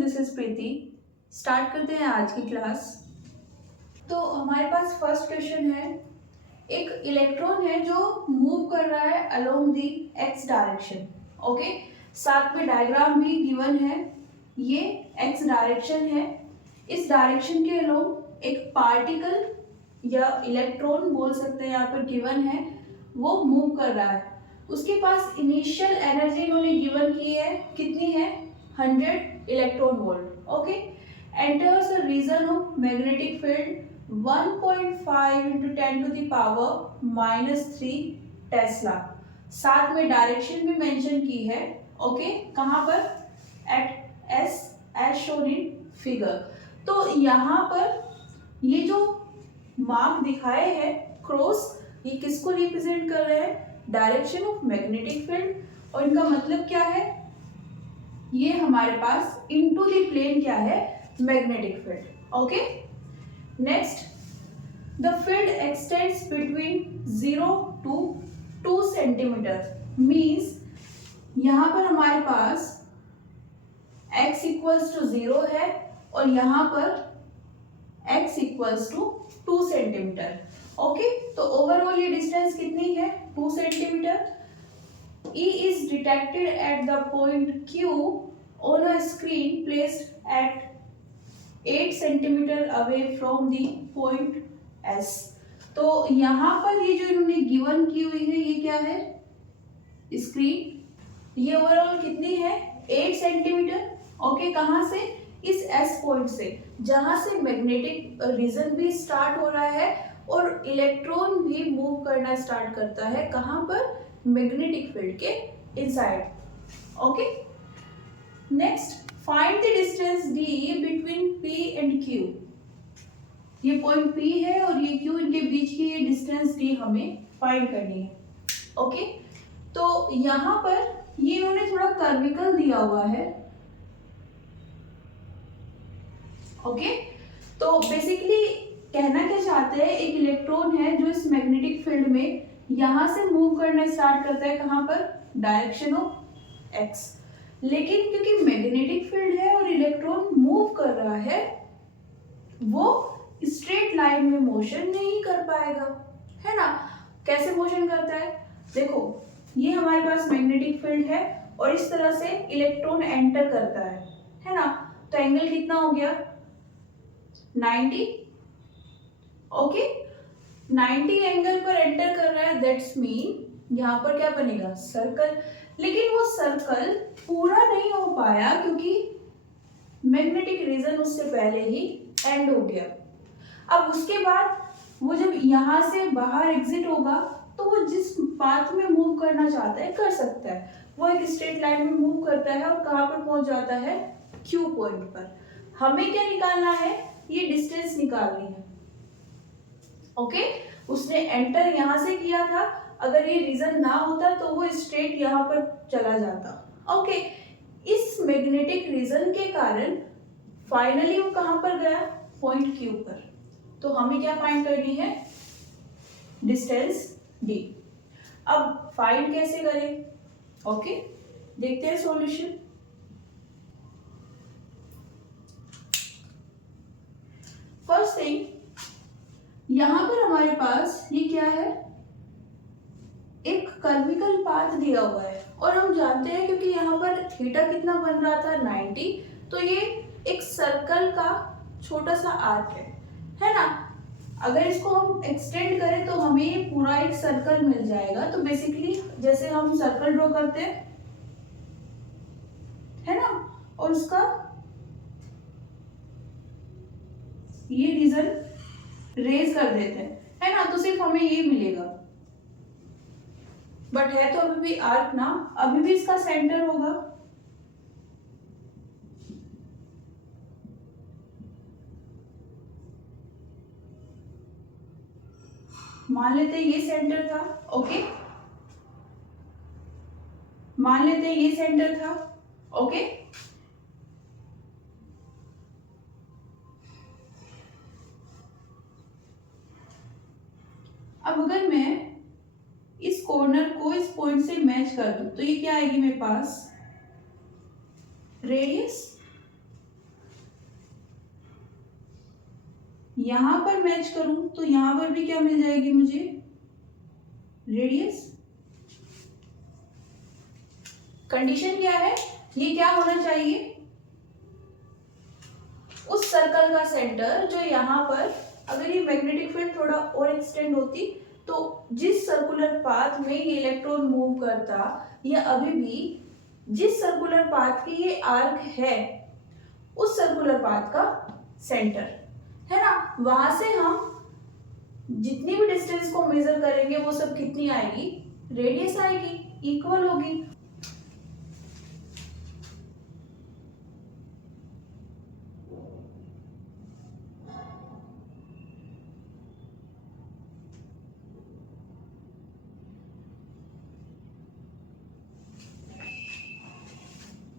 This is Preeti. Start करते हैं आज की क्लास। तो हमारे पास फर्स्ट क्वेश्चन है, एक इलेक्ट्रॉन है जो मूव कर रहा है along the x direction. Okay, साथ में डायग्राम भी गिवन है। ये एक्स डायरेक्शन है, इस डायरेक्शन के अलोंग एक पार्टिकल या इलेक्ट्रॉन बोल सकते हैं यहाँ पर गिवन है, वो मूव कर रहा है। उसके पास इनिशियल एनर्जी इन्होंने गिवन की है, कितनी है? 100 electron volt. Okay, enters a region of magnetic field 1.5 × 10⁻³ tesla. साथ में डायरेक्शन भी मेंशन की है। ओके, कहाँ पर? At S as shown in figure. तो यहाँ पर ये जो मार्क दिखाए हैं क्रॉस, ये किसको रिप्रेजेंट कर रहे हैं? Direction of magnetic field. और इनका मतलब क्या है? ये हमारे पास इनटू द प्लेन क्या है? Magnetic field. Okay, next, the field x tends between 0 to 2 centimetre. Means यहाँ पर हमारे पास x इक्वल्स टू 0 है और यहाँ पर x equals to 2 centimetre. Okay, तो ओवरऑल ये डिस्टेंस कितनी है? 2 centimetre. E is detected at the point Q on a screen placed at 8 centimetre away from the point S। तो यहाँ पर ये जो इन्होंने गिवन की हुई है, ये क्या है? स्क्रीन। ये ओवरऑल कितनी है? 8 सेंटीमीटर। ओके, कहाँ से? इस S पॉइंट से, जहां से मैग्नेटिक रीजन भी स्टार्ट हो रहा है और इलेक्ट्रॉन भी मूव करना स्टार्ट करता है। कहाँ पर? मैग्नेटिक फील्ड के inside. Okay, next, find the distance d between P and Q। ये पॉइंट P है और ये Q, इनके बीच की ये डिस्टेंस d हमें फाइंड करनी है। ओके, तो यहाँ पर ये इन्होंने थोड़ा कर्विकल दिया हुआ है। ओके, तो बेसिकली कहना क्या चाहते हैं, एक इलेक्ट्रॉन है जो इस मैग्नेटिक फील्ड में यहां से मूव करना स्टार्ट करता है। कहां पर? Direction of x. लेकिन क्योंकि मैग्नेटिक फील्ड है और इलेक्ट्रॉन मूव कर रहा है, वो स्ट्रेट लाइन में मोशन नहीं कर पाएगा, है ना? कैसे मोशन करता है? देखो, ये हमारे पास मैग्नेटिक फील्ड है और इस तरह से इलेक्ट्रॉन एंटर करता है ना? तो एंगल कितना हो गया? 90। ओके, 90 एंगल पर एंटर कर रहा है, दैट्स मीन यहाँ पर क्या बनेगा? सर्कल। लेकिन वो सर्कल पूरा नहीं हो पाया क्योंकि मैग्नेटिक रीजन उससे पहले ही एंड हो गया। अब उसके बाद वो जब यहाँ से बाहर एग्जिट होगा तो वो जिस पाथ में मूव करना चाहता है कर सकता है। वो एक स्ट्रेट लाइन में मूव करता है और कहाँ पर पहुंच जाता है? Q पॉइंट पर। हमें क्या निकालना है? ये डिस्टेंस निकालनी है। ओके, उसने एंटर यहां से किया था, अगर ये रीजन ना होता तो वो स्ट्रेट यहाँ पर चला जाता। ओके, इस मैग्नेटिक रीजन के कारण फाइनली वो कहां पर गया? पॉइंट Q पर। तो हमें क्या फाइंड करनी है? Distance d। अब फाइंड कैसे करें? ओके, देखते हैं सॉल्यूशन। फर्स्ट थिंग, यहां पर हमारे पास ये क्या है? एक कर्विकल पाथ दिया हुआ है और हम जानते हैं क्योंकि यहाँ पर थीटा कितना बन रहा था? 90। तो ये एक सर्कल का छोटा सा आर्क है ना? अगर इसको हम एक्सटेंड करें तो हमें ये पूरा एक सर्कल मिल जाएगा। तो बेसिकली जैसे हम सर्कल ड्रॉ करते हैं, है ना, और उसका ये रीजन रेज कर देते हैं, है ना, तो सिर्फ हमें ये मिलेगा। बट है तो अभी भी आर्क ना, अभी भी इसका सेंटर होगा। मान लेते हैं ये सेंटर था। ओके, मान लेते हैं ये सेंटर था। ओके, अब अगर मैं इस कॉर्नर को इस पॉइंट से मैच कर दूं तो ये क्या आएगी मेरे पास? रेडियस। यहां पर मैच करूं तो यहां पर भी क्या मिल जाएगी मुझे, रेडियस। कंडीशन क्या है, ये क्या होना चाहिए, उस सर्कल का सेंटर जो यहाँ पर, अगर ये मैग्नेटिक फील्ड थोड़ा और एक्सटेंड होती तो जिस सर्कुलर पाथ में ये इलेक्ट्रॉन मूव करता, या अभी भी जिस सर्कुलर पाथ की ये आर्क है, उस सर्कुलर पाथ का सेंटर है ना, वहां से हम जितनी भी डिस्टेंस को मेजर करेंगे वो सब कितनी आएगी, रेडियस आएगी, इक्वल होगी।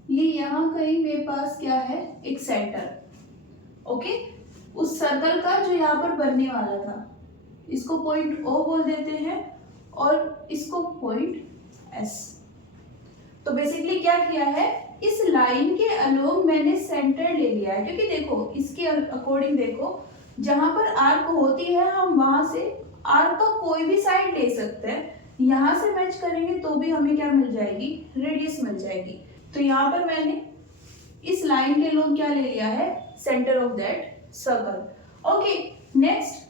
ये यहाँ कहीं मेरे पास क्या है, एक सेंटर, ओके, उस सर्कल का जो यहाँ पर बनने वाला था, इसको पॉइंट ओ बोल देते हैं और इसको पॉइंट एस। तो बेसिकली क्या किया है, इस लाइन के अलोंग मैंने सेंटर ले लिया है, क्योंकि देखो इसके अकॉर्डिंग देखो, जहां पर आर्क होती है हम वहां से आर्क का कोई भी साइड ले सकते हैं, यहां से मैच करेंगे तो भी हमें क्या मिल जाएगी, रेडियस मिल जाएगी। तो यहाँ पर मैंने इस लाइन के अलोंग क्या ले लिया है, centre of that circle. Okay, next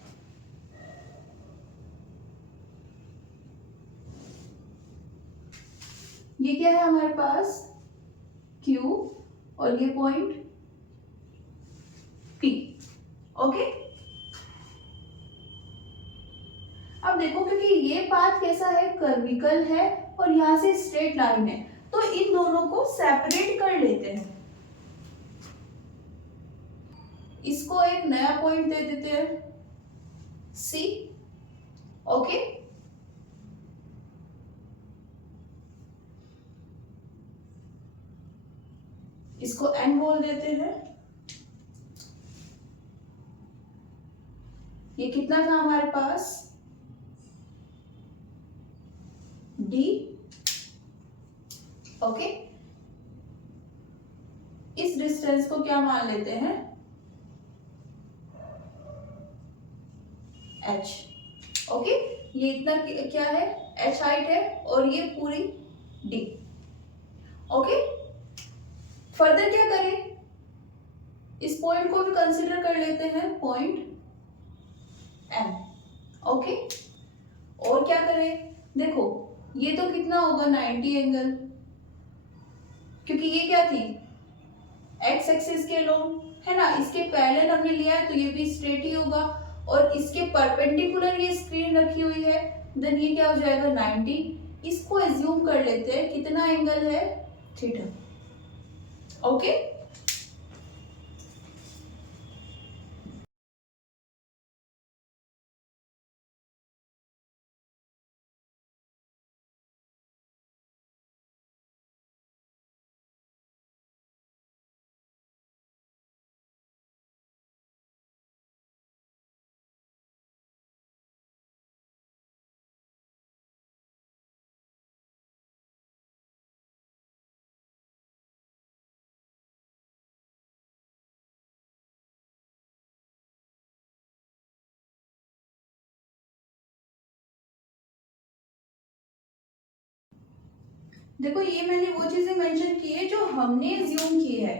ये क्या है हमारे पास, Q, और ये पॉइंट P। ओके, अब देखो क्योंकि ये पाथ कैसा है, कर्विकल है और यहां से स्ट्रेट लाइन है, तो इन दोनों को सेपरेट कर लेते हैं, इसको एक नया पॉइंट दे देते हैं C। ओके, इसको N बोल देते हैं। ये कितना था हमारे पास, D। ओके, इस डिस्टेंस को क्या मान लेते हैं, H। ओके, ये इतना क्या है, H हाइट है और ये पूरी D। ओके, फर्दर क्या करें, इस पॉइंट को भी कंसीडर कर लेते हैं, पॉइंट M। ओके, और क्या करें, देखो ये तो कितना होगा, 90 एंगल, क्योंकि ये क्या थी, एक्स एक्सिस के अलोंग है ना, इसके पैरेलल हमने लिया है तो ये भी स्ट्रेट ही होगा, और इसके परपेंडिकुलर ये स्क्रीन रखी हुई है, देन ये क्या हो जाएगा, 90। इसको एज्यूम कर लेते हैं कितना एंगल है, थीटा। ओके, देखो ये मैंने वो चीजें मेंशन की है जो हमने एज्यूम की है,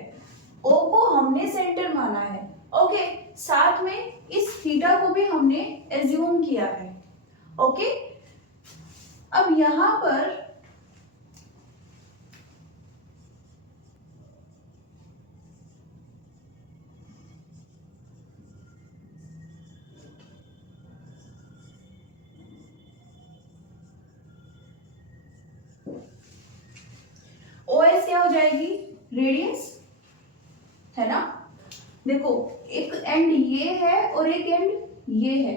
ओ को हमने सेंटर माना है। ओके, साथ में इस थीटा को भी हमने एज्यूम किया है। ओके, अब यहां पर OS क्या हो जाएगी, रेडियस, है ना। देखो एक एंड ये है और एक एंड ये है,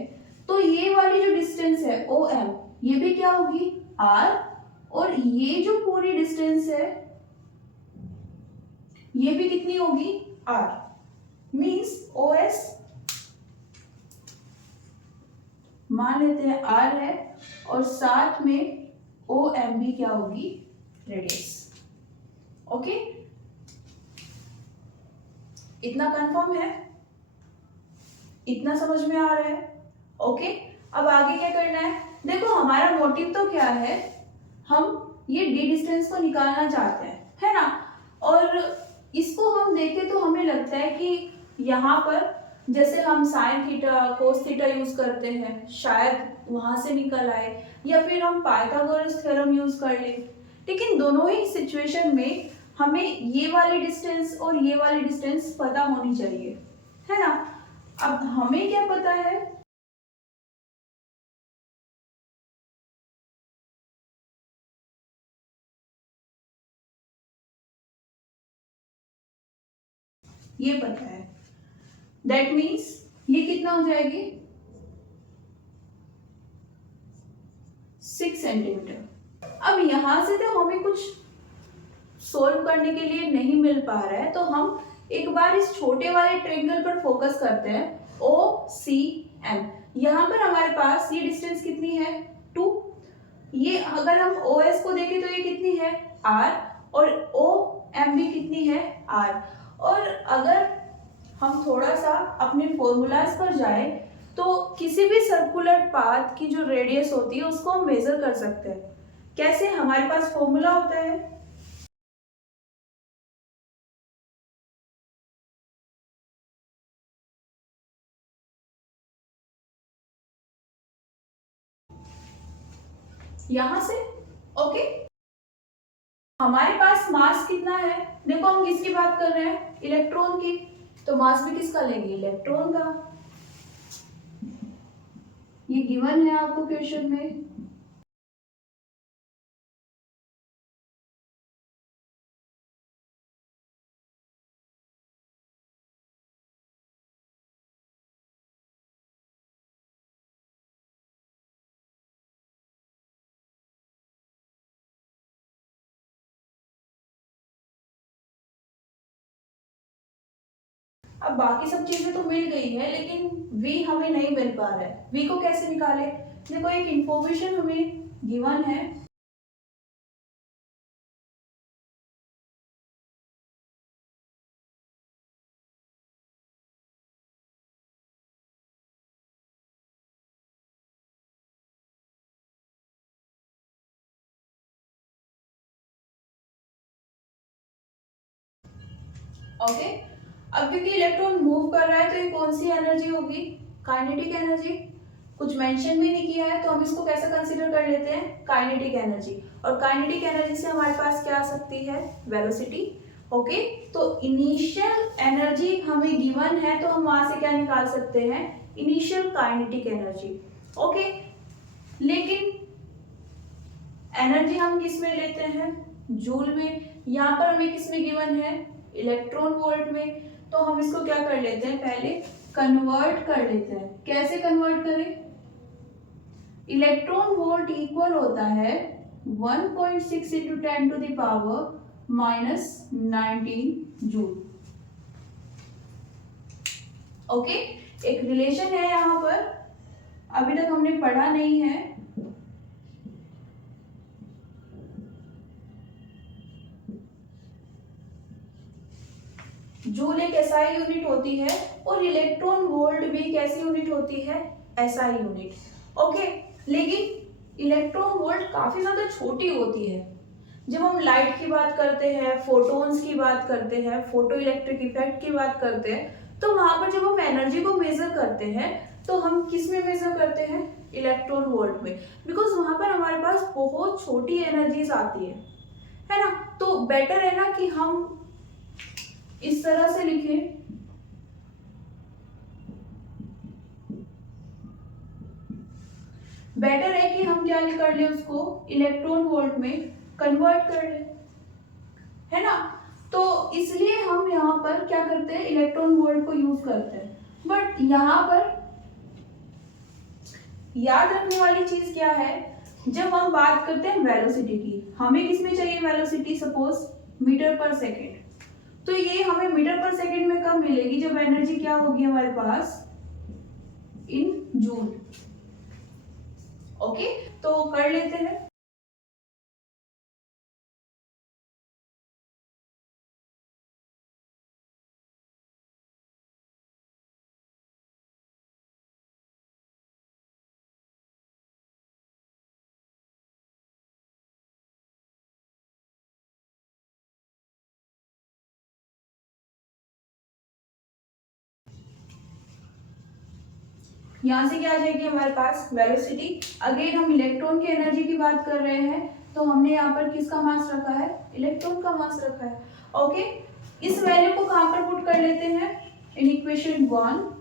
तो ये वाली जो डिस्टेंस है OM, ये भी क्या होगी, R, और ये जो पूरी डिस्टेंस है ये भी कितनी होगी, R। मीन्स OS मान लेते हैं R है, और साथ में OM भी क्या होगी, रेडियस। ओके, इतना कंफर्म है। इतना समझ में आ रहा है? ओके, अब आगे क्या करना है? देखो हमारा मोटिव तो क्या है, हम ये डी डिस्टेंस को निकालना चाहते हैं, है ना। और इसको हम देखें तो हमें लगता है कि यहाँ पर जैसे हम sign theta cos theta use करते हैं, शायद वहां से निकल आए, या फिर हम पाइथागोरस थ्योरम यूज कर लें। लेकिन दोनों ही सिचुएशन में हमें ये वाली डिस्टेंस और ये वाली डिस्टेंस पता होनी चाहिए, है ना। अब हमें क्या पता है? ये पता है, दैट मीन्स ये कितना हो जाएगी? 6 सेंटीमीटर। अब यहां से तो हमें कुछ सोल्व करने के लिए नहीं मिल पा रहा है, तो हम एक बार इस छोटे वाले ट्रायंगल पर फोकस करते हैं, ओ सी एम। यहाँ पर हमारे पास ये डिस्टेंस कितनी है? 2। ये अगर हम ओ एस को देखें तो ये कितनी है? r। और ओ एम भी कितनी है? r। और अगर हम थोड़ा सा अपने फॉर्मूलाज पर जाए तो किसी भी सर्कुलर पाथ की जो रेडियस होती है उसको हम मेजर कर सकते हैं। कैसे? हमारे पास फॉर्मूला होता है, यहां से। ओके, हमारे पास मास कितना है? देखो हम किसकी बात कर रहे हैं? इलेक्ट्रॉन की। तो मास भी किसका लेंगे? इलेक्ट्रॉन का। ये गिवन है आपको क्वेश्चन में। अब बाकी सब चीजें तो मिल गई है, लेकिन v हमें नहीं मिल पा रहा है। v को कैसे निकाले? देखो एक इंफॉर्मेशन हमें गिवन है, ओके। अब क्योंकि इलेक्ट्रॉन मूव कर रहा है तो ये कौन सी एनर्जी होगी? Kinetic energy. कुछ मेंशन भी नहीं किया है तो हम इसको कैसे कंसीडर कर लेते हैं? Kinetic energy. और काइनेटिक एनर्जी से हमारे पास क्या आ सकती है? वेलोसिटी। ओके, तो इनिशियल एनर्जी हमें गिवन है तो हम वहां से क्या निकाल सकते हैं? Initial kinetic energy. ओके, लेकिन एनर्जी हम किस में लेते हैं? जूल में। यहाँ पर हमें किस में गिवन है? इलेक्ट्रॉन वोल्ट में। तो हम इसको क्या कर लेते हैं? पहले कन्वर्ट कर लेते हैं। कैसे कन्वर्ट करें? इलेक्ट्रॉन वोल्ट इक्वल होता है 1.6 into 10 to the power minus 19 joule. Okay, एक रिलेशन है यहाँ पर, अभी तक हमने पढ़ा नहीं है। जूल एक एसआई यूनिट होती है और इलेक्ट्रॉन वोल्ट भी कैसी यूनिट होती है? SI unit. ओके, लेकिन इलेक्ट्रॉन वोल्ट काफी ज्यादा छोटी होती है। जब हम लाइट की बात करते हैं, फोटॉन्स की बात करते हैं, फोटो इलेक्ट्रिक इफेक्ट की बात करते हैं, तो वहां पर जब हम एनर्जी को मेजर करते हैं तो हम किस में मेजर करते हैं? इलेक्ट्रॉन वोल्ट में। बिकॉज वहां पर हमारे पास बहुत छोटी एनर्जीज आती है ना। तो बेटर है ना कि हम इस तरह से लिखें, बेटर है कि हम क्या कर ले, उसको इलेक्ट्रॉन वोल्ट में कन्वर्ट कर ले, है ना। तो इसलिए हम यहाँ पर क्या करते हैं? इलेक्ट्रॉन वोल्ट को यूज करते हैं। बट यहाँ पर याद रखने वाली चीज क्या है? जब हम बात करते हैं वेलोसिटी की, हमें किसमें चाहिए वेलोसिटी? सपोज मीटर पर सेकेंड। तो ये हमें मीटर पर सेकेंड में कब मिलेगी? जब एनर्जी क्या होगी हमारे पास? In joule. ओके, तो कर लेते हैं। यहाँ से क्या आ जाएगी हमारे पास वेलोसिटी। अगेन हम इलेक्ट्रॉन की एनर्जी की बात कर रहे हैं, तो हमने यहाँ पर किसका मास रखा है, इलेक्ट्रॉन का मास रखा है। ओके, इस वैल्यू को कहाँ पर पुट कर लेते हैं, इन इक्वेशन 1।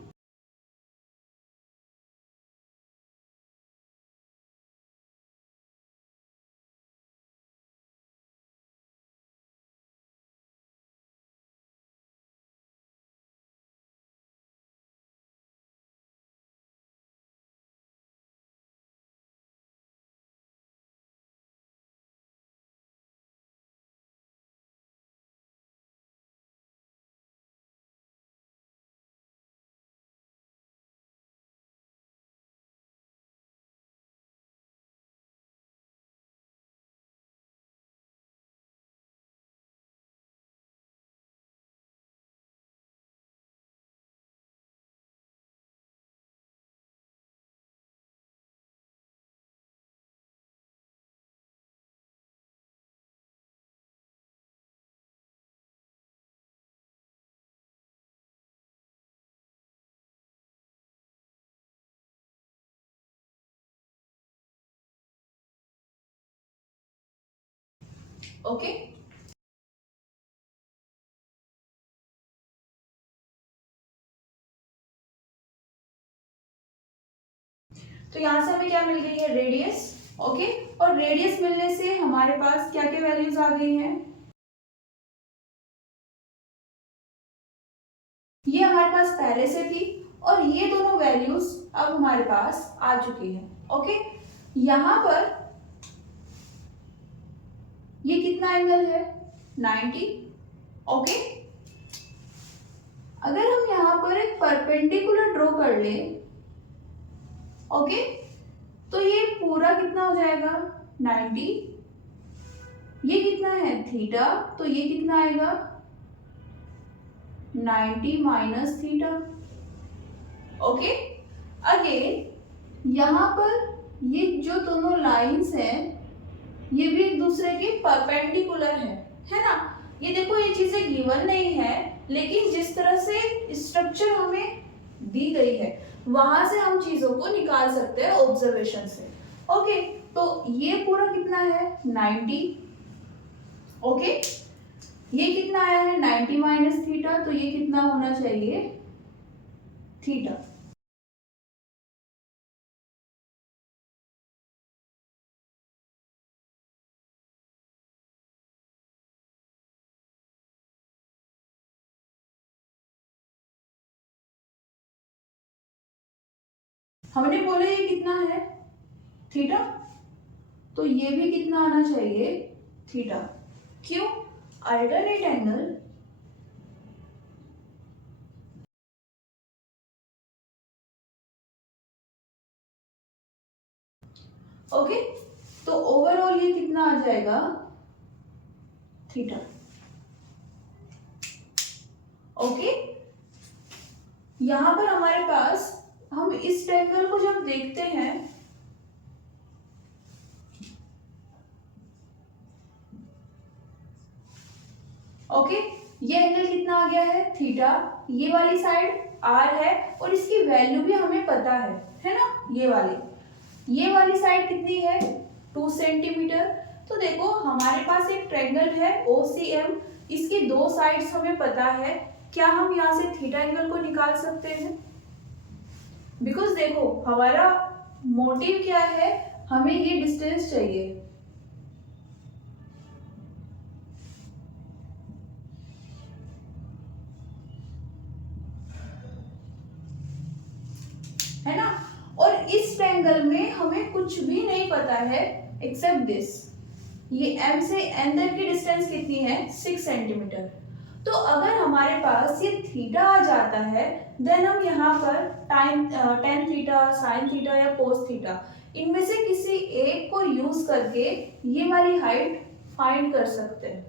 ओके, तो यहाँ से हमें क्या मिल गई है, रेडियस। ओके, और रेडियस मिलने से हमारे पास क्या क्या वैल्यूज आ गई हैं, ये हमारे पास पहले से थी और ये दोनों वैल्यूज अब हमारे पास आ चुकी हैं। ओके, यहाँ पर ये कितना एंगल है, 90। ओके, अगर हम यहाँ पर एक परपेंडिकुलर ड्रॉ कर ले, ओके, तो ये पूरा कितना हो जाएगा, 90। ये कितना है, थीटा, तो ये कितना आएगा, 90 माइनस थीटा। ओके, अगेन यहाँ पर ये जो दोनों लाइंस हैं ये भी एक दूसरे के परपेंडिकुलर है ना। ये देखो, ये चीजें गिवन नहीं है, लेकिन जिस तरह से स्ट्रक्चर हमें दी गई है वहां से हम चीजों को निकाल सकते हैं ऑब्जर्वेशन से। ओके, तो ये पूरा कितना है, 90। ओके, ये कितना आया है, 90 माइनस थीटा, तो ये कितना होना चाहिए, थीटा। हमने बोले ये कितना है, थीटा, तो ये भी कितना आना चाहिए, थीटा। क्यों, अल्टरनेट एंगल ओके, तो ओवरऑल ये कितना आ जाएगा, थीटा। ओके, यहां पर हमारे पास हम इस ट्रायंगल को जब देखते हैं, ओके, ये एंगल कितना आ गया है, थीटा। ये वाली साइड आर है और इसकी वैल्यू भी हमें पता है ना। ये वाली साइड कितनी है, 2 सेंटीमीटर। तो देखो हमारे पास एक ट्रायंगल है OCM, इसकी दो साइड्स हमें पता है। क्या हम यहाँ से थीटा एंगल को निकाल सकते हैं? बिकॉज देखो हमारा मोटिव क्या है, हमें ये डिस्टेंस चाहिए, है ना। और इस ट्रायंगल में हमें कुछ भी नहीं पता है एक्सेप्ट दिस। ये M से N तक की डिस्टेंस कितनी है, 6 सेंटीमीटर। तो अगर हमारे पास ये थीटा आ जाता है, देन हम यहाँ पर tan थीटा, साइन थीटा या कोस थीटा, इनमें से किसी एक को यूज करके ये वाली हाइट फाइंड कर सकते हैं।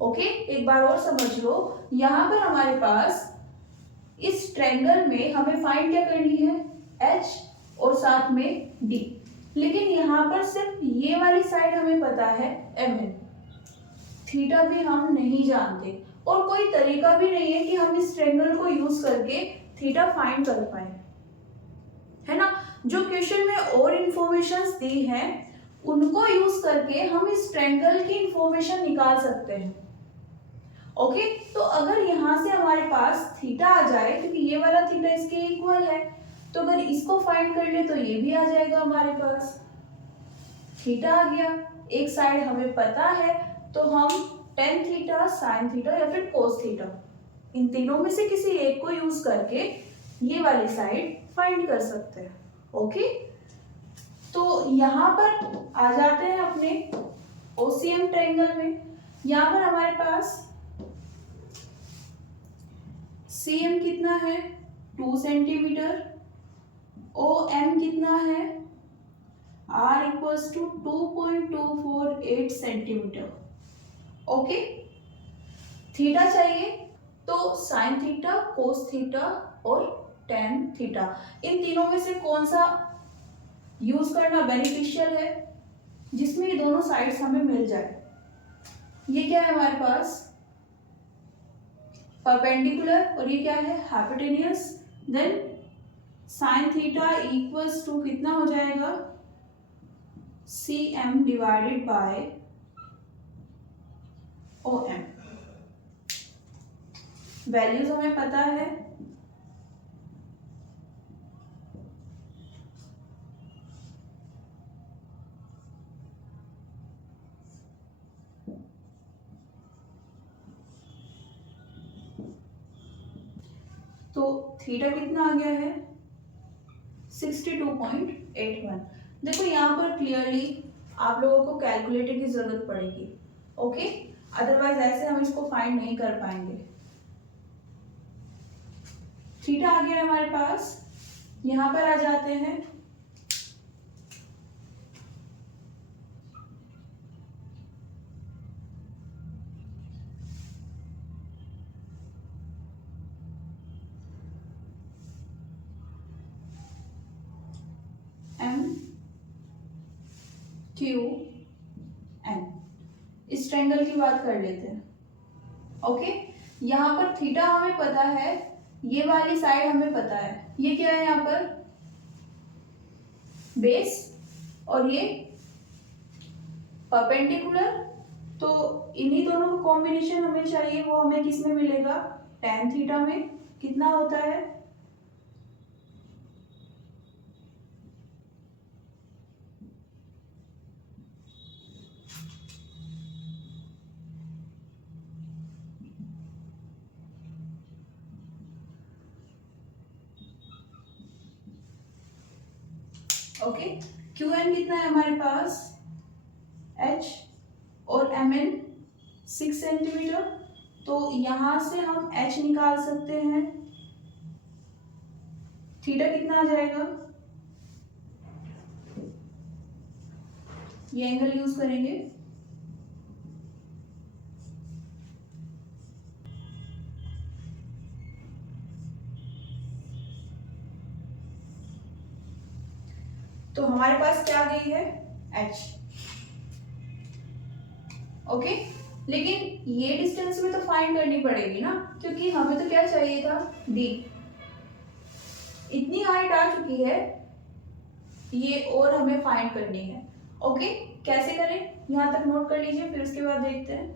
ओके, एक बार और समझ लो, यहाँ पर हमारे पास इस ट्रायंगल में हमें फाइंड क्या करनी है, H और साथ में D। लेकिन यहाँ पर सिर्फ ये वाली साइड हमें पता है MN, थीटा भी हम नहीं जानते और कोई तरीका भी नहीं है कि हम इस ट्रायंगल को यूज करके थीटा फाइंड कर पाए। है ना। जो क्वेश्चन में और इंफॉर्मेशंस दी हैं उनको यूज करके हम इस ट्रायंगल की इंफॉर्मेशन निकाल सकते हैं। ओके, तो अगर यहाँ से हमारे पास थीटा आ जाए, क्योंकि ये वाला थीटा इसके इक्वल है, तो अगर इसको फाइंड कर ले तो ये भी आ जाएगा हमारे पास, थीटा आ गया। एक साइड हमें पता है तो हम टेन थीटा, साइन थीटा या फिर कोस थीटा, इन तीनों में से किसी एक को यूज करके ये वाली साइड फाइंड कर सकते हैं। ओके, तो यहाँ पर आ जाते हैं अपने ओसीएम ट्रायंगल में। यहाँ पर हमारे पास सीएम कितना है 2 सेंटीमीटर, ओएम कितना है R equals to 2.248 centimetre. Okay, theta चाहिए तो साइन थीटा, कोस थीटा और टेन थीटा, इन तीनों में से कौन सा यूज करना बेनिफिशियल है जिसमें ये दोनों साइड्स हमें मिल जाए। ये क्या है हमारे पास परपेंडिकुलर और ये क्या है hypotenuse. Then sine theta equals to कितना हो जाएगा C M divided by O M. Values हमें पता है, तो थीटा कितना आ गया है 62.81। देखो यहाँ पर क्लियरली आप लोगों को कैलकुलेटर की जरूरत पड़ेगी। ओके, अदरवाइज ऐसे हम इसको फाइंड नहीं कर पाएंगे। थीटा आ गया हमारे पास, यहाँ पर आ जाते हैं एम क्यू एन। इस ट्रायंगल की बात कर लेते हैं। ओके, यहाँ पर थीटा हमें पता है, ये वाली साइड हमें पता है, ये क्या है यहाँ पर बेस और ये परपेंडिकुलर, तो इन्हीं दोनों का कॉम्बिनेशन हमें चाहिए, वो हमें किस में मिलेगा टेन थीटा में। कितना होता है ओके। क्यू एन कितना है हमारे पास एच और एम एन 6 सेंटीमीटर, तो यहां से हम एच निकाल सकते हैं। थीटा कितना आ जाएगा, ये एंगल यूज करेंगे, तो हमारे पास क्या आ गई है h। ओके, लेकिन ये डिस्टेंस भी तो फाइंड करनी पड़ेगी ना, क्योंकि हमें तो क्या चाहिए था d। इतनी हाइट आ चुकी है, ये और हमें फाइंड करनी है। ओके, कैसे करें यहां तक नोट कर लीजिए, फिर उसके बाद देखते हैं।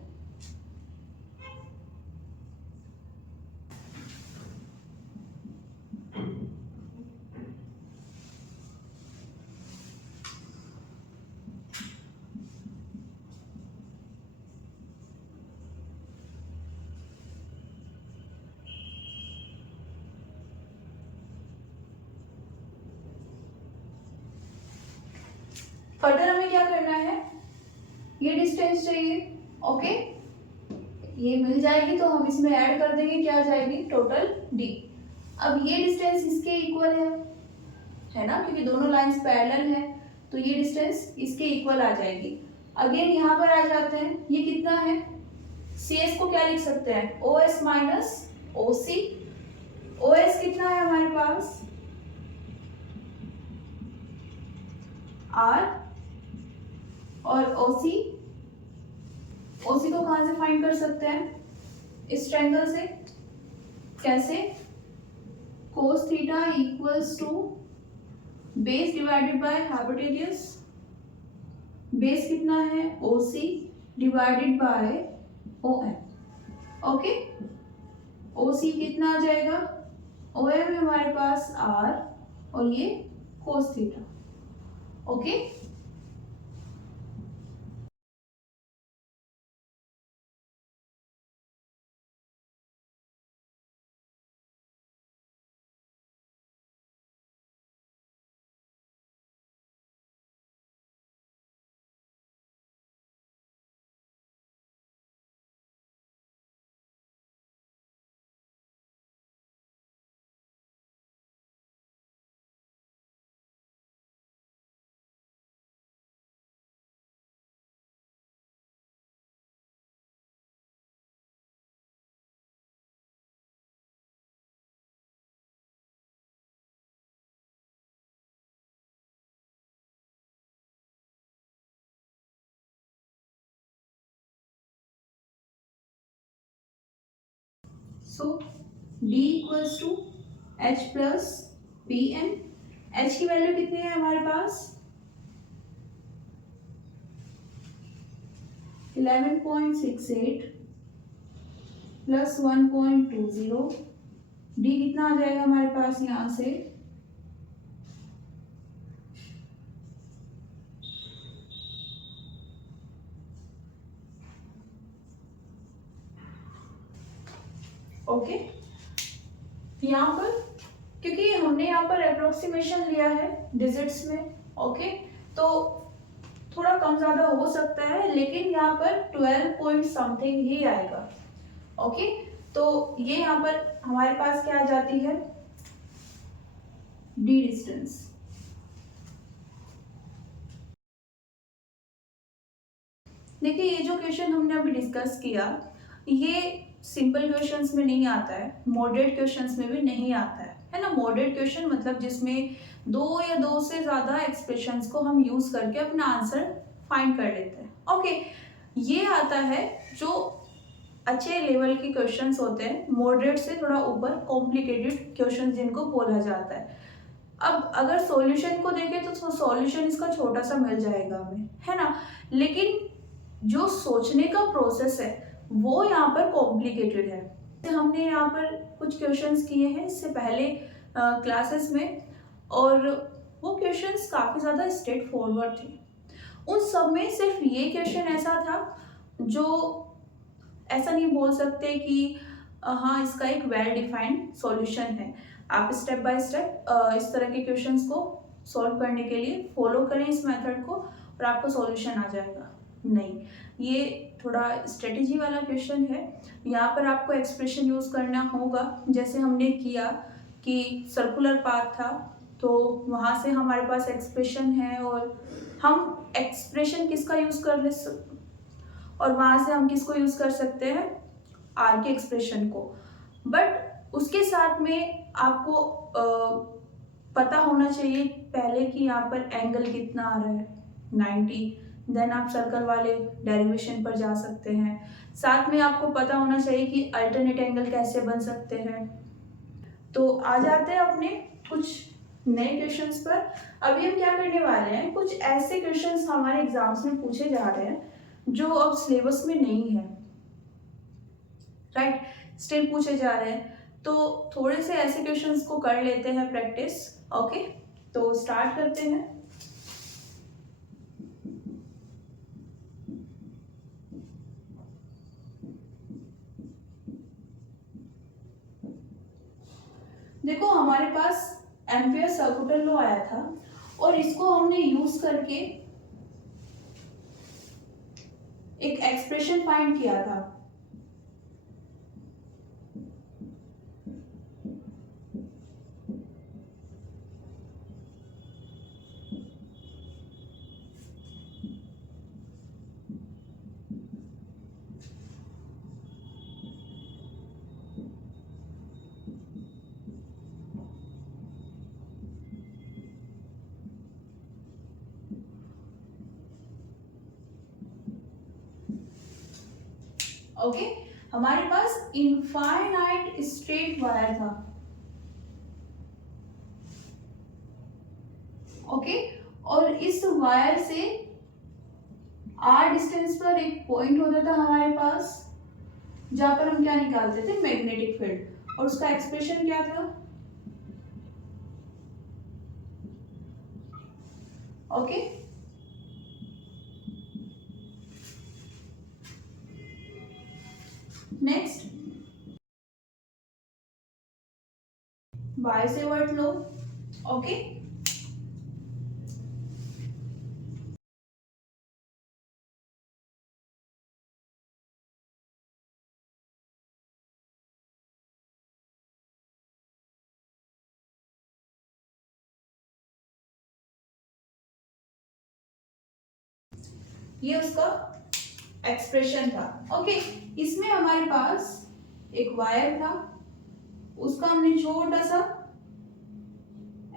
फर्दर हमें क्या करना है, ये डिस्टेंस चाहिए। ओके, ये मिल जाएगी तो हम इसमें ऐड कर देंगे, क्या आ जाएगी टोटल d। अब ये डिस्टेंस इसके इक्वल है ना, क्योंकि दोनों लाइंस पैरेलल है, तो ये डिस्टेंस इसके इक्वल आ जाएगी। अगेन यहाँ पर आ जाते हैं, ये कितना है cs को क्या लिख सकते हैं os माइनस oc। os कितना है हमारे पास r और OC को कहां से फाइंड कर सकते हैं इस ट्रायंगल से, कैसे cos theta equals to base divided by half radius, base कितना है OC divided by OM। Okay, OC कितना आ जाएगा, OM हमारे पास R और ये cos theta. Okay, so D equals to H plus PM। H की वैल्यू कितनी है हमारे पास 11.68 प्लस 1.20। D कितना आ जाएगा हमारे पास यहाँ से ओके यहाँ पर, क्योंकि हमने यहाँ पर अप्रोक्सीमेशन लिया है डिजिट्स में, ओके तो थोड़ा कम ज़्यादा हो सकता है, लेकिन यहाँ पर 12 पॉइंट समथिंग ही आएगा। ओके, तो ये यहाँ पर हमारे पास क्या आ जाती है डी डिस्टेंस। देखिए ये जो क्वेश्चन हमने अभी डिस्कस किया ये सिंपल क्वेश्चंस में नहीं आता है, मॉडरेट क्वेश्चंस में भी नहीं आता है ना। मॉडरेट क्वेश्चन मतलब जिसमें दो या दो से ज़्यादा एक्सप्रेशंस को हम यूज़ करके अपना आंसर फाइंड कर लेते हैं। ओके, ये आता है जो अच्छे लेवल के क्वेश्चंस होते हैं, मॉडरेट से थोड़ा ऊपर कॉम्प्लिकेटेड क्वेश्चंस जिनको बोला जाता है। अब अगर सॉल्यूशन को देखें तो सॉल्यूशन इसका छोटा सा मिल जाएगा हमें, है ना, लेकिन जो सोचने का प्रोसेस है वो यहाँ पर कॉम्प्लिकेटेड है। हमने यहाँ पर कुछ क्वेश्चंस किए हैं इससे पहले क्लासेस में, और वो क्वेश्चंस काफ़ी ज़्यादा स्ट्रेट फॉरवर्ड थे। उन सब में सिर्फ ये क्वेश्चन ऐसा था जो ऐसा नहीं बोल सकते कि हाँ इसका एक वेल डिफाइंड सॉल्यूशन है। आप स्टेप बाय स्टेप इस तरह के क्वेश्चंस को सॉल्व करने के लिए फॉलो करें इस मेथड को और आपको सॉल्यूशन आ जाएगा। नहीं, ये थोड़ा स्ट्रेटेजी वाला क्वेश्चन है। यहाँ पर आपको एक्सप्रेशन यूज़ करना होगा, जैसे हमने किया कि सर्कुलर पाथ था तो वहाँ से हमारे पास एक्सप्रेशन है और हम एक्सप्रेशन किसका यूज़ कर ले और वहाँ से हम किसको यूज़ कर सकते हैं आर के एक्सप्रेशन को। बट उसके साथ में आपको पता होना चाहिए पहले कि यहाँ पर एंगल कितना आ रहा है 90, देन आप सर्कल वाले डेरिवेशन पर जा सकते हैं। साथ में आपको पता होना चाहिए कि अल्टरनेट एंगल कैसे बन सकते हैं। तो आ जाते हैं अपने कुछ नए क्वेश्चंस पर। अभी हम क्या करने वाले हैं, कुछ ऐसे क्वेश्चंस हमारे एग्जाम्स में पूछे जा रहे हैं जो अब सिलेबस में नहीं है, राइट, स्टिल पूछे जा रहे हैं। तो थोड़े से ऐसे क्वेश्चंस को कर लेते हैं प्रैक्टिस। ओके, तो स्टार्ट करते हैं। देखो हमारे पास एम्पियर सर्कुलर लॉ आया था और इसको हमने यूज करके एक एक्सप्रेशन फाइंड किया था। ओके, हमारे पास इनफाइनाइट स्ट्रेट वायर था। ओके, और इस वायर से आर डिस्टेंस पर एक पॉइंट होता था हमारे पास, जहां पर हम क्या निकालते थे, मैग्नेटिक फील्ड, और उसका एक्सप्रेशन क्या था, ओके। नेक्स्ट, बायोसेवर्ट लो, ओके। ये उसका एक्सप्रेशन था, ओके। इसमें हमारे पास एक वायर था, उसका हमने छोटा सा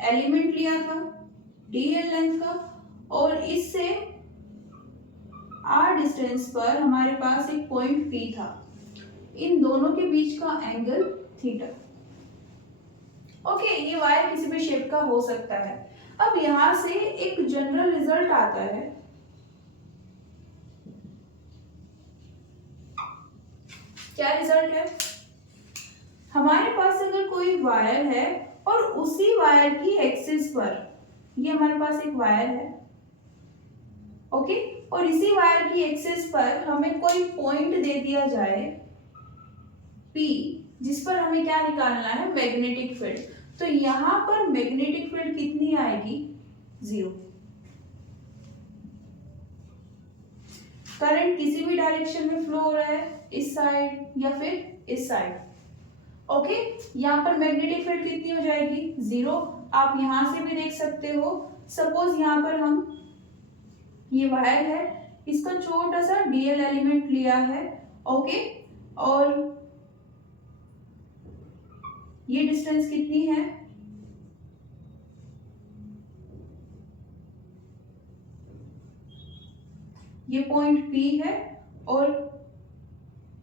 एलिमेंट लिया था dl लेंथ का, और इससे r डिस्टेंस पर हमारे पास एक पॉइंट P था, इन दोनों के बीच का एंगल थीटा, ओके। ये वायर किसी भी शेप का हो सकता है। अब यहां से एक जनरल रिजल्ट आता है, क्या रिजल्ट है, हमारे पास अगर कोई वायर है और उसी वायर की एक्सिस पर, ये हमारे पास एक वायर है, ओके, और इसी वायर की एक्सिस पर हमें कोई पॉइंट दे दिया जाए P, जिस पर हमें क्या निकालना है, मैग्नेटिक फील्ड, तो यहां पर मैग्नेटिक फील्ड कितनी आएगी, 0। करंट किसी भी डायरेक्शन में फ्लो हो रहा है, इस साइड या फिर इस साइड, ओके। यहाँ पर मैग्नेटिक फील्ड कितनी हो जाएगी, 0। आप यहां से भी देख सकते हो, सपोज यहाँ पर हम, ये वायर है, इसका छोटा सा डीएल एलिमेंट लिया है, ओके, और ये डिस्टेंस कितनी है, ये पॉइंट P है, और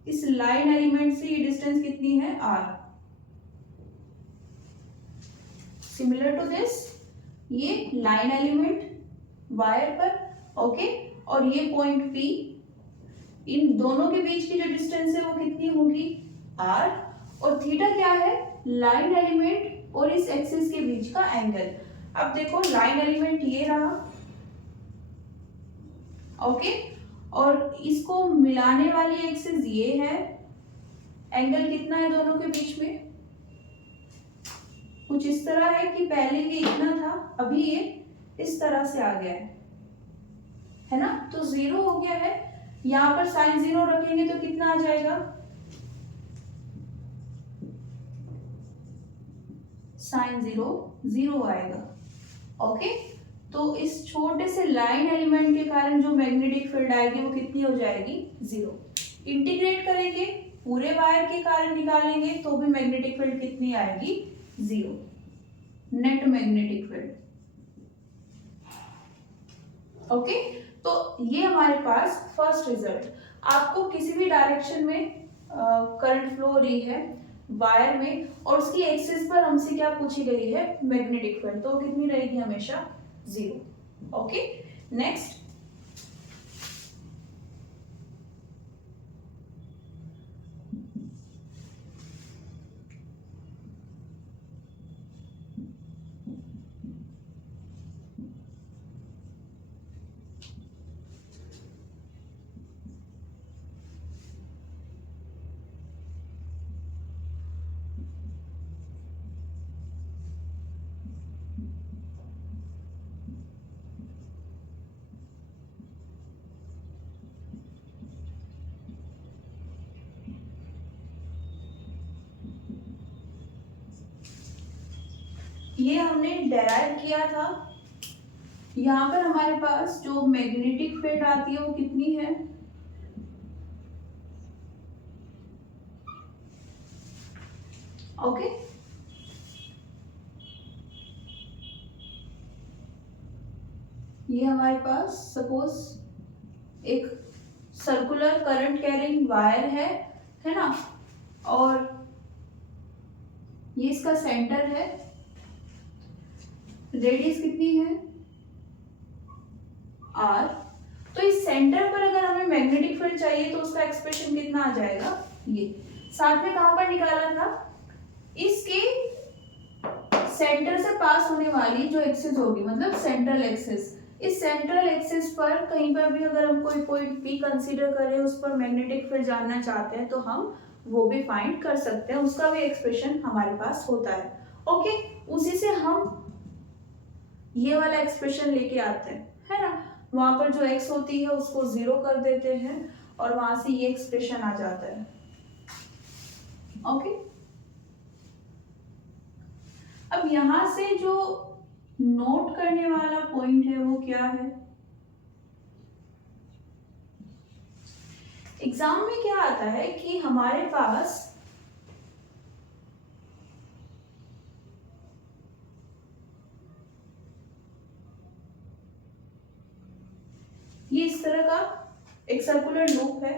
इस लाइन एलिमेंट से ये डिस्टेंस कितनी है, R। सिमिलर टू दिस, ये लाइन एलिमेंट वायर पर, ओके, और ये पॉइंट P, इन दोनों के बीच की जो डिस्टेंस है वो कितनी होगी, R, और थीटा क्या है, लाइन एलिमेंट और इस एक्सिस के बीच का एंगल। अब देखो लाइन एलिमेंट ये रहा, ओके, और इसको मिलाने वाली एक्सिस ये है, एंगल कितना है दोनों के बीच में, कुछ इस तरह है कि पहले ये इतना था, अभी ये इस तरह से आ गया है ना, तो 0 हो गया है। यहां पर साइन 0 रखेंगे तो कितना आ जाएगा, साइन 0 0 आएगा, ओके। तो इस छोटे से लाइन एलिमेंट के कारण जो मैग्नेटिक फील्ड आएगी वो कितनी हो जाएगी, 0। इंटीग्रेट करेंगे, पूरे वायर के कारण निकालेंगे तो भी मैग्नेटिक फील्ड कितनी आएगी, 0, नेट मैग्नेटिक फील्ड, ओके। तो ये हमारे पास फर्स्ट रिजल्ट, आपको किसी भी डायरेक्शन में करंट फ्लो हो रही है वायर में, और उसकी एक्सिस पर हमसे क्या पूछी गई है, मैग्नेटिक फील्ड, तो कितनी रहेगी, हमेशा 0, ओके। नेक्स्ट, ये हमने डेराइव किया था, यहाँ पर हमारे पास जो मैग्नेटिक फील्ड आती है वो कितनी है, ओके। ये हमारे पास सपोज एक सर्कुलर करंट कैरिंग वायर है ना, और ये इसका सेंटर है, रेडियस कितनी है, r। तो इस सेंटर पर अगर हमें मैग्नेटिक फील्ड चाहिए तो उसका एक्सप्रेशन कितना आ जाएगा, ये। साथ में कहां पर निकाला था, इसके सेंटर से पास होने वाली जो एक्सिस होगी, मतलब सेंट्रल एक्सिस, इस सेंट्रल एक्सिस पर कहीं पर भी अगर हम कोई पॉइंट पी कंसीडर करें, उस पर मैग्नेटिक फील्ड जानना चाहते हैं तो हम वो भी फाइंड कर सकते हैं, उसका भी एक्सप्रेशन हमारे पास होता है। ओके, उसी से हम ये वाला एक्सप्रेशन लेके आते हैं, है ना। वहां पर जो x होती है उसको 0 कर देते हैं और वहां से ये एक्सप्रेशन आ जाता है। ओके, अब यहां से जो नोट करने वाला पॉइंट है वो क्या है, एग्जाम में क्या आता है कि हमारे पास ये इस तरह का एक सर्कुलर लूप है,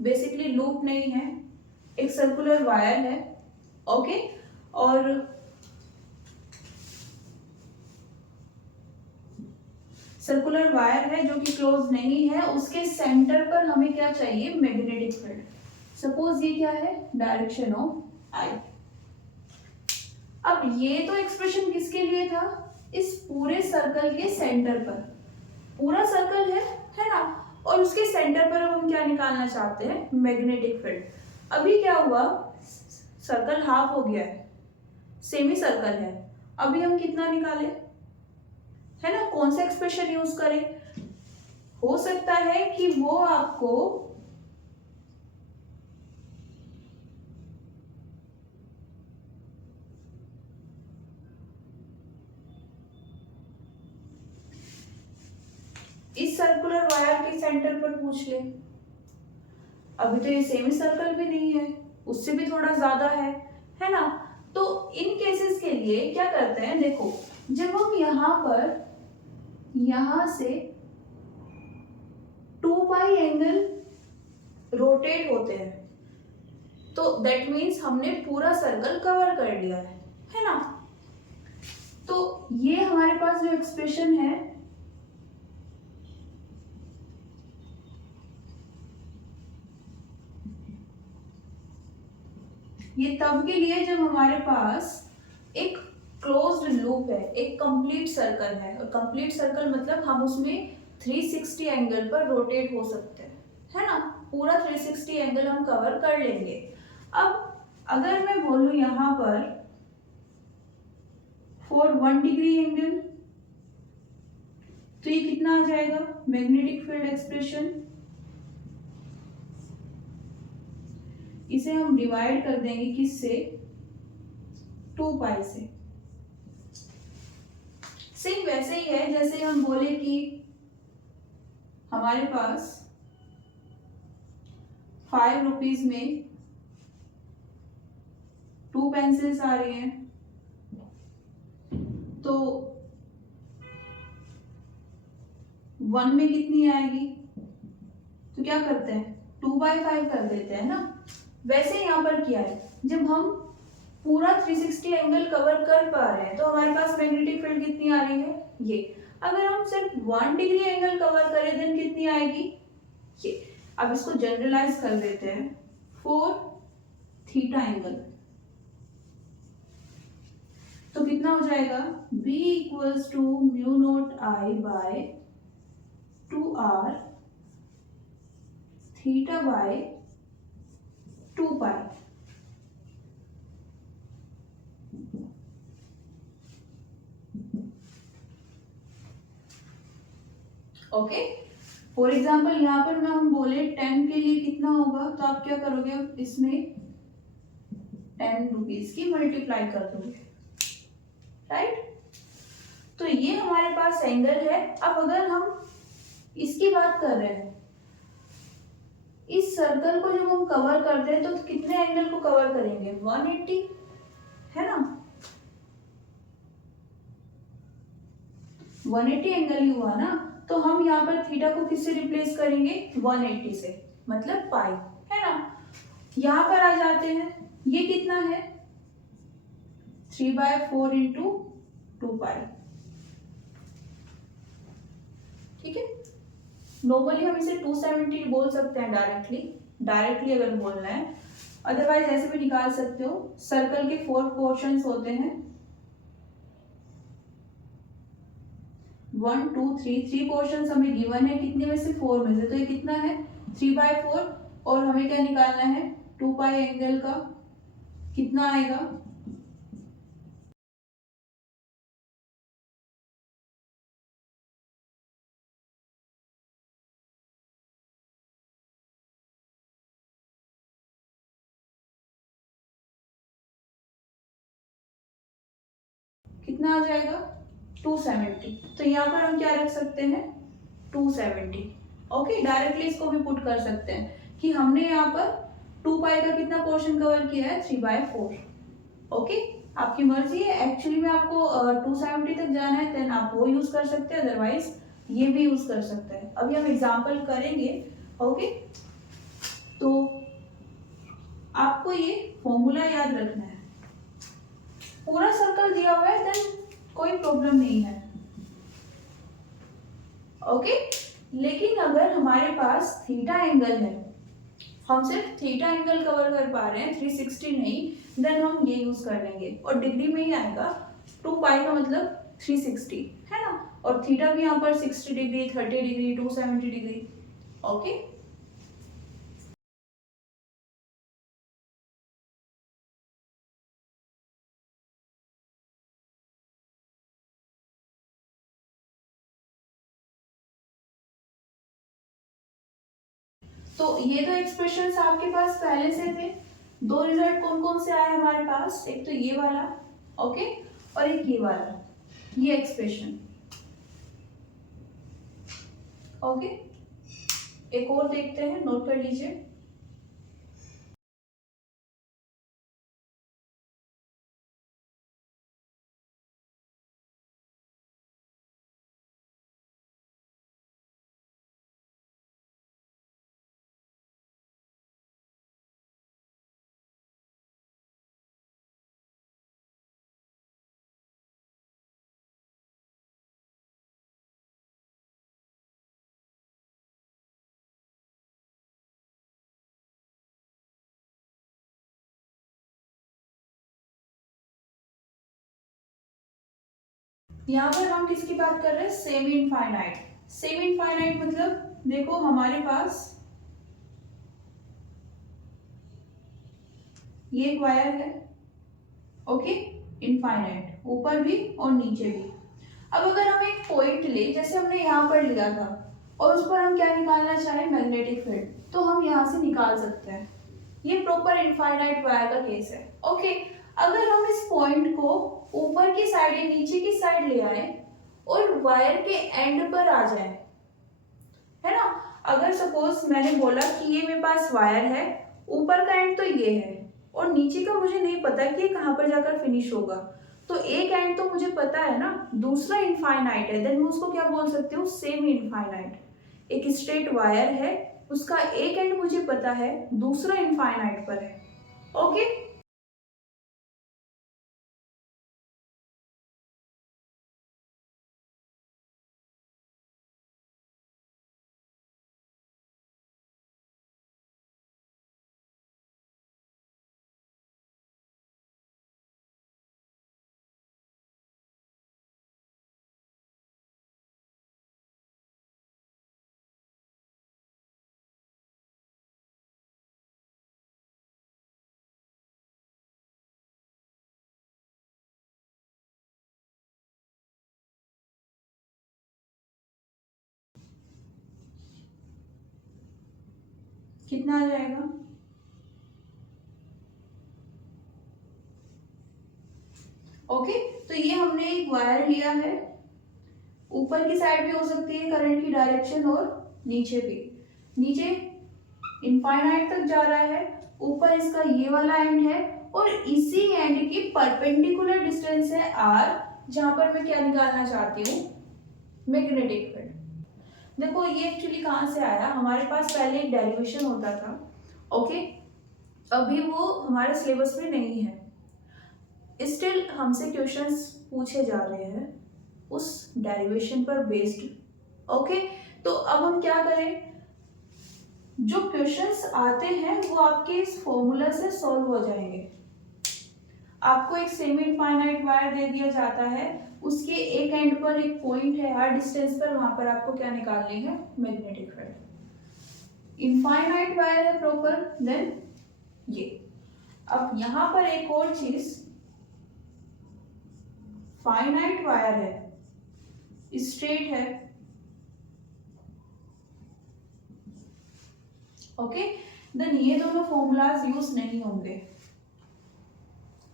बेसिकली लूप नहीं है, एक सर्कुलर वायर है। ओके, और सर्कुलर वायर है जो कि क्लोज नहीं है, उसके सेंटर पर हमें क्या चाहिए, मैग्नेटिक फील्ड। सपोज ये क्या है, डायरेक्शन ऑफ आई। अब ये तो एक्सप्रेशन किसके लिए था, इस पूरे सर्कल के सेंटर पर, पूरा सर्कल है ना, और उसके सेंटर पर अब हम क्या निकालना चाहते हैं, मैग्नेटिक फील्ड। अभी क्या हुआ, सर्कल हाफ हो गया है, सेमी सर्कल है, अभी हम कितना निकालें, है ना, कौन सा एक्सप्रेशन यूज करें। हो सकता है कि वो आपको इस सर्कुलर वायर के सेंटर पर पूछ ले। अभी तो ये सेमी सर्कल भी नहीं है, उससे भी थोड़ा ज्यादा है ना। तो इन केसेस के लिए क्या करते हैं, देखो जब हम यहां से 2 पाई एंगल रोटेट होते हैं तो दैट मीन्स हमने पूरा सर्कल कवर कर लिया है ना। तो ये हमारे पास जो एक्सप्रेशन है, ये तब के लिए जब हमारे पास एक क्लोज्ड लूप है, एक कंप्लीट सर्कल है, और कंप्लीट सर्कल मतलब हम उसमें 360 एंगल पर रोटेट हो सकते हैं, है ना, पूरा 360 एंगल हम कवर कर लेंगे। अब अगर मैं बोलूं यहां पर फॉर 1 डिग्री एंगल, तो ये कितना आ जाएगा, मैग्नेटिक फील्ड एक्सप्रेशन। इसे हम डिवाइड कर देंगे किससे, 2 पाई से। सेम वैसे ही है जैसे हम बोले कि हमारे पास 5 रुपीज में 2 पेंसिल्स आ रही हैं, तो 1 में कितनी आएगी, तो क्या करते हैं 2/5 कर देते हैं ना। वैसे यहाँ पर क्या है, जब हम पूरा 360 एंगल कवर कर पा रहे हैं तो हमारे पास मैग्नेटिक फील्ड कितनी आ रही है, ये। अगर हम सिर्फ 1 डिग्री एंगल कवर करें देन कितनी आएगी, ये। अब इसको जनरलाइज कर देते हैं, 4 थीटा एंगल, तो कितना हो जाएगा, B equals to mu not I by 2r theta by 2 pi. Okay, for example यहाँ पर मैं हम बोले 10 के लिए कितना होगा, तो आप क्या करोगे, इसमें 10 रुपीज की मल्टीप्लाई कर दोगे, राइट। तो ये हमारे पास एंगल है। अब अगर हम इसकी बात कर रहे हैं, इस सर्कल को जब हम कवर करते हैं तो कितने एंगल को कवर करेंगे, 180, है ना, 180 एंगल ही हुआ ना। तो हम यहाँ पर थीटा को किससे रिप्लेस करेंगे, 180 से, मतलब पाई, है ना। यहाँ पर आ जाते हैं, ये कितना है, 3/4 इंटू 2 पाई, ठीक है। नॉर्मली हम इसे 270 बोल सकते हैं डायरेक्टली अगर बोलना है, अदरवाइज ऐसे भी निकाल सकते हो। सर्कल के 4 पोर्शंस होते हैं, 1 2 3 पोर्शंस हमें गिवन है, कितने में से 4 में से, तो ये कितना है 3/4, और हमें क्या निकालना है 2 पाई एंगल का कितना आएगा, कितना आ जाएगा 270। तो यहाँ पर हम क्या रख सकते हैं 270। ओके, डायरेक्टली इसको भी पुट कर सकते हैं कि हमने यहाँ पर 2 पाई का कितना पोर्शन कवर किया है 3/4। ओके, आपकी मर्जी है, एक्चुअली में आपको 270 तक जाना है देन आप वो यूज कर सकते हैं, अदरवाइज ये भी यूज कर सकते हैं। अभी हम एग्जांपल करेंगे। ओके, तो आपको ये फॉर्मूला याद रखना है, पूरा सर्कल दिया हुआ है देन कोई प्रॉब्लम नहीं है। ओके, लेकिन अगर हमारे पास थीटा एंगल है, हम सिर्फ थीटा एंगल कवर कर पा रहे हैं 360 नहीं, देन हम ये यूज कर लेंगे और डिग्री में ही आएगा, 2 पाई का मतलब 360 है ना, और थीटा भी यहाँ पर 60 डिग्री 30 डिग्री 270 डिग्री। ओके, तो ये तो एक्सप्रेशंस आपके पास पहले से थे। दो रिजल्ट कौन कौन से आए हमारे पास, एक तो ये वाला, ओके, और एक ये वाला, ये एक्सप्रेशन। ओके, एक और देखते हैं, नोट कर लीजिए। यहाँ पर हम किसकी बात कर रहे हैं, सेमी इनफाइनाइट। सेमी इनफाइनाइट मतलब देखो हमारे पास ये एक वायर है, ओके, इनफाइनाइट, ऊपर भी और नीचे भी। अब अगर हम एक पॉइंट ले, जैसे हमने यहाँ पर लिया था, और उस पर हम क्या निकालना चाहें, मैग्नेटिक फील्ड, तो हम यहाँ से निकाल सकते हैं। ये प्रॉपर इनफाइनाइट वायर का केस है। ओके, अगर हम इस पॉइंट को ऊपर की साइड या नीचे की साइड ले आए और वायर के एंड पर आ जाए, है ना, अगर सपोज मैंने बोला कि ये मेरे पास वायर है, ऊपर का एंड तो ये है और नीचे का मुझे नहीं पता कि ये कहाँ पर जाकर फिनिश होगा, तो एक एंड तो मुझे पता है ना, दूसरा इनफाइनाइट है, देन मैं उसको क्या बोल सकती हूँ, सेमी इनफाइनाइट। एक स्ट्रेट वायर है, उसका एक एंड मुझे पता है, दूसरा इनफाइनाइट पर है। ओके, कितना आ जाएगा, ओके, तो ये हमने एक वायर लिया है, ऊपर की साइड भी हो सकती है करंट की डायरेक्शन और नीचे भी, नीचे इनफाइनाइट तक जा रहा है, ऊपर इसका ये वाला एंड है और इसी एंड की परपेंडिकुलर डिस्टेंस है r, जहां पर मैं क्या निकालना चाहती हूँ, मैग्नेटिक फील्ड। देखो ये एक्चुअली कहाँ से आया, हमारे पास पहले एक डेरिवेशन होता था, ओके, अभी वो हमारे सिलेबस में नहीं है, स्टिल हमसे क्वेश्चंस पूछे जा रहे हैं उस डेरिवेशन पर बेस्ड। ओके, तो अब हम क्या करें, जो क्वेश्चंस आते हैं वो आपके इस फॉर्मूला से सॉल्व हो जाएंगे। आपको एक सेमी इनफाइनाइट वायर दे दिया जाता है, उसके एक एंड पर एक पॉइंट है r डिस्टेंस पर, वहां पर आपको क्या निकालनी है, मैग्नेटिक फील्ड। इनफाइनाइट वायर है प्रॉपर, देन ये। अब यहां पर एक और चीज, फाइनाइट वायर है, स्ट्रेट है, ओके, देन ये दोनों फॉर्मूलाज यूज नहीं होंगे।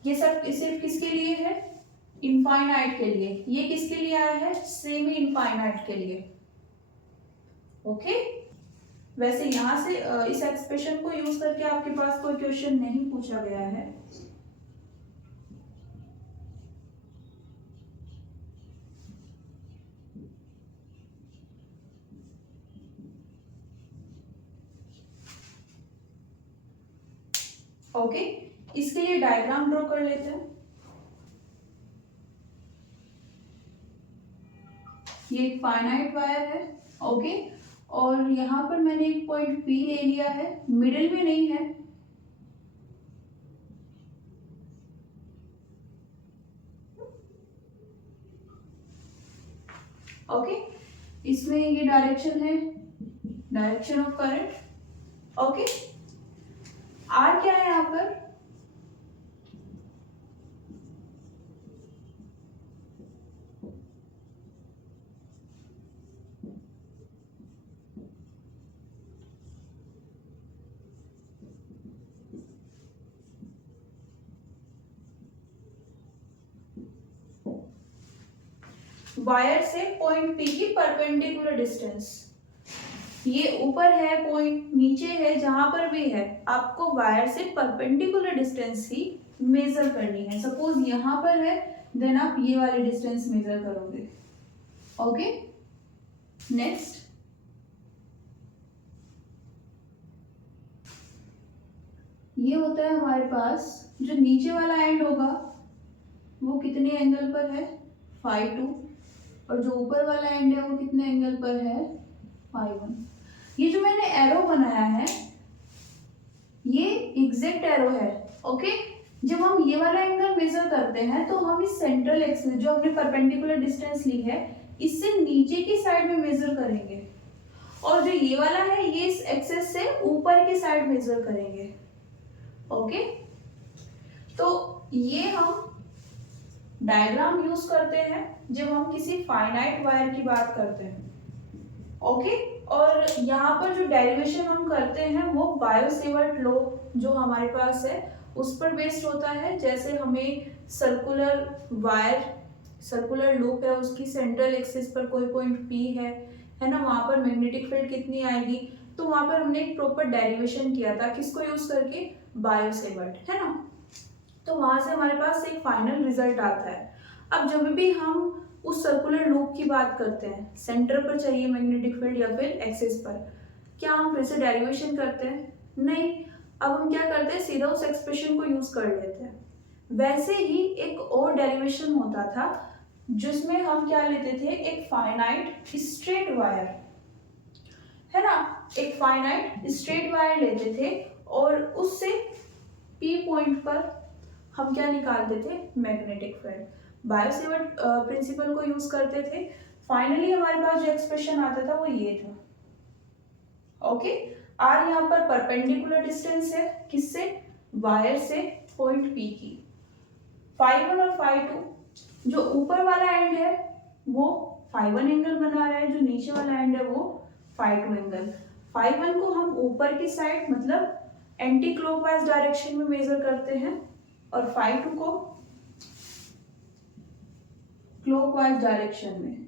ये सब सिर्फ किसके लिए है, इनफाइनाइट के लिए। ये किसके लिए आया है, सेमी इनफाइनाइट के लिए, ओके। वैसे यहां से इस एक्सप्रेशन को यूज करके आपके पास कोई क्वेश्चन नहीं पूछा गया है। ओके, इसके लिए डायग्राम ड्रॉ कर लेते हैं। ये एक फाइनाइट वायर है, ओके, और यहां पर मैंने एक पॉइंट P ले लिया है, मिडिल में नहीं है, ओके। इसमें ये डायरेक्शन है, direction of current, okay. R क्या है यहां पर, वायर से पॉइंट P की परपेंडिकुलर डिस्टेंस। ये ऊपर है पॉइंट, नीचे है, जहां पर भी है आपको वायर से परपेंडिकुलर डिस्टेंस ही मेजर करनी है। सपोज यहां पर है, देन आप ये वाली डिस्टेंस मेजर करोगे, ओके। नेक्स्ट, ये होता है हमारे पास, जो नीचे वाला एंड होगा वो कितने एंगल पर है, फाई 2, और जो ऊपर वाला एंड है वो कितने एंगल पर है, फाई 1। ये जो मैंने एरो बनाया है ये एग्जैक्ट एरो है, ओके। जब हम ये वाला एंगल मेजर करते हैं तो हम इस सेंट्रल एक्सिस, जो हमने परपेंडिकुलर डिस्टेंस ली है, इससे नीचे की साइड में मेजर करेंगे, और जो ये वाला है ये इस एक्सिस से ऊपर की साइड मेजर करेंगे, ओके। तो ये हम डायग्राम यूज करते हैं जब हम किसी फाइनाइट वायर की बात करते हैं, ओके। और यहाँ पर जो डेरिवेशन हम करते हैं वो बायो-सेवर्ट लॉ जो हमारे पास है उस पर बेस्ड होता है। जैसे हमें सर्कुलर वायर, सर्कुलर लूप है, उसकी सेंट्रल एक्सिस पर कोई पॉइंट P है ना, वहां पर मैग्नेटिक फील्ड कितनी आएगी, तो वहां पर हमने एक प्रॉपर डेरिवेशन किया था, किसको यूज करके, बायो-सेवर्ट, है ना। तो वहां से हमारे पास एक फाइनल रिजल्ट आता है। अब जब भी हम उस सर्कुलर लूप की बात करते हैं, सेंटर पर चाहिए मैग्नेटिक फील्ड या फिर एक्सिस पर, क्या हम फिर से डेरिवेशन करते हैं, नहीं। अब हम क्या करते हैं, सीधा उस एक्सप्रेशन को यूज कर लेते हैं। वैसे ही एक और डेरिवेशन होता था जिसमें हम क्या लेते थे, एक फाइनाइट स्ट्रेट वायर, है ना, एक फाइनाइट स्ट्रेट वायर लेते थे और उससे P पॉइंट पर हम क्या निकालते थे, मैग्नेटिक फील्ड। बायो-सेवर्ट प्रिंसिपल को यूज करते थे। फाइनली हमारे पास जो एक्सप्रेशन आता था वो ये था, ओके। आर यहाँ पर परपेंडिकुलर डिस्टेंस है, किससे, वायर से पॉइंट P की। फाई 1 और फाई 2, जो ऊपर वाला एंड है वो फाई 1 एंगल बना रहा है, जो नीचे वाला एंड है वो फाई 2 एंगल। फाई 1 को हम ऊपर की साइड मतलब एंटी क्लॉकवाइज डायरेक्शन में मेजर करते हैं, और फाई 2 को क्लॉकवाइज डायरेक्शन में।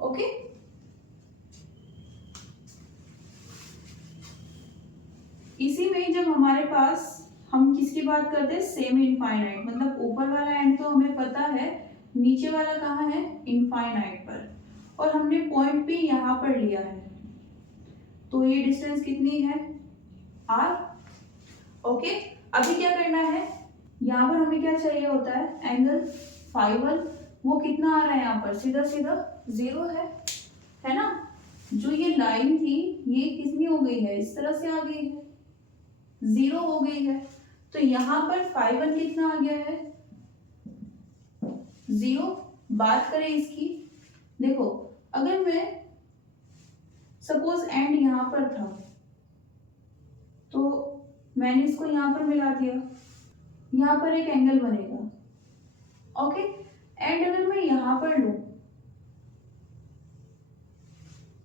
ओके, इसी में जब हमारे पास, हम किसकी बात करते हैं, सेमी इनफाइनाइट, मतलब ऊपर वाला एंड तो हमें पता है, नीचे वाला कहाँ है, इनफाइनाइट पर, और हमने पॉइंट P यहाँ पर लिया है। तो ये डिस्टेंस कितनी है, r। ओके, अभी क्या करना है, यहाँ पर हमें क्या चाहिए होता है, एंगल φ1, वो कितना आ रहा है यहाँ पर, सीधा सीधा 0 है ना। जो ये लाइन थी ये कितनी हो गई है, इस तरह से आ गई है, 0 हो गई है। तो यहाँ पर φ1 कितना आ गया है, 0। बात करें इसकी, देखो अगर मैं सपोज एंड यहाँ पर था तो मैंने इसको यहाँ पर मिला दिया, यहाँ पर एक एंगल बनेगा। ओके, एंड अगर मैं यहाँ पर लूं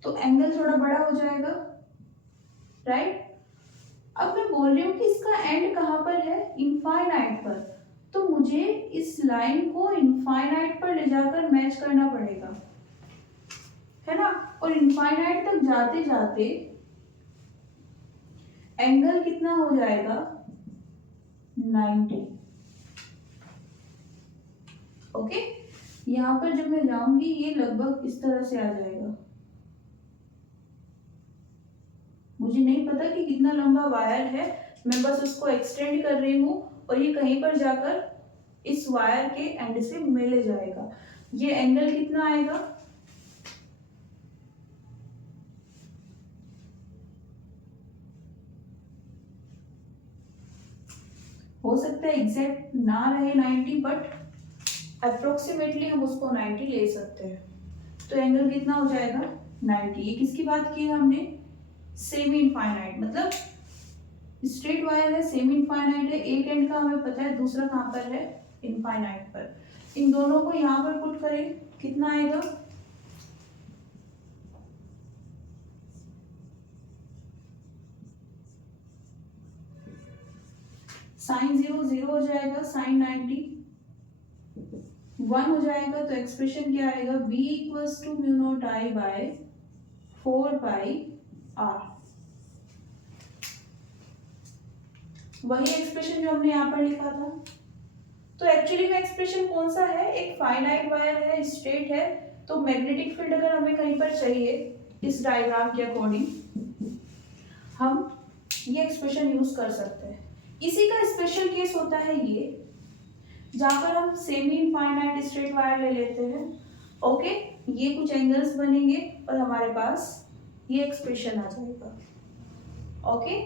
तो एंगल थोड़ा बड़ा हो जाएगा, राइट। अब मैं बोल रही हूँ कि इसका एंड कहाँ पर है, इनफाइनाइट पर, तो मुझे इस लाइन को इनफाइनाइट पर ले जाकर मैच करना पड़ेगा, है ना। और इनफाइनाइट तक जाते जाते एंगल कितना हो जाएगा, 90। ओके, यहाँ पर जब मैं जाऊंगी ये लगभग इस तरह से आ जाएगा। मुझे नहीं पता कि कितना लंबा वायर है, मैं बस उसको एक्सटेंड कर रही हूँ और ये कहीं पर जाकर इस वायर के एंड से मिल जाएगा। ये एंगल कितना आएगा, हो सकता है एग्जैक्ट ना रहे 90, बट अप्रोक्सीमेटली हम उसको 90 ले सकते हैं। तो एंगल कितना हो जाएगा, 90। ये किसकी बात की है हमने, सेमी इनफाइनाइट, मतलब स्ट्रेट वायर है, सेमी इनफाइनाइट है, एक एंड का हमें पता है, दूसरा कहाँ पर है, इनफाइनाइट पर। इन दोनों को यहाँ पर पुट करें, कितना आएगा, साइन 0 0 हो जाएगा, साइन 90 1 हो जाएगा। तो एक्सप्रेशन क्या आएगा, b equals to mu not I by 4 pi r। वही एक्सप्रेशन जो हमने यहाँ पर लिखा था। तो एक्चुअली में एक्सप्रेशन कौन सा है, एक फाइनाइट वायर है, स्ट्रेट है, तो मैग्नेटिक फील्ड अगर हमें कहीं पर चाहिए इस डायग्राम के अकॉर्डिंग हम ये एक्सप्रेशन यूज कर सकते हैं। इसी का स्पेशल केस होता है ये, जहां पर हम सेमी इनफाइनाइट स्ट्रेट वायर ले लेते हैं। ओके, ये कुछ एंगल्स बनेंगे और हमारे पास ये एक्सप्रेशन आ जाएगा। ओके,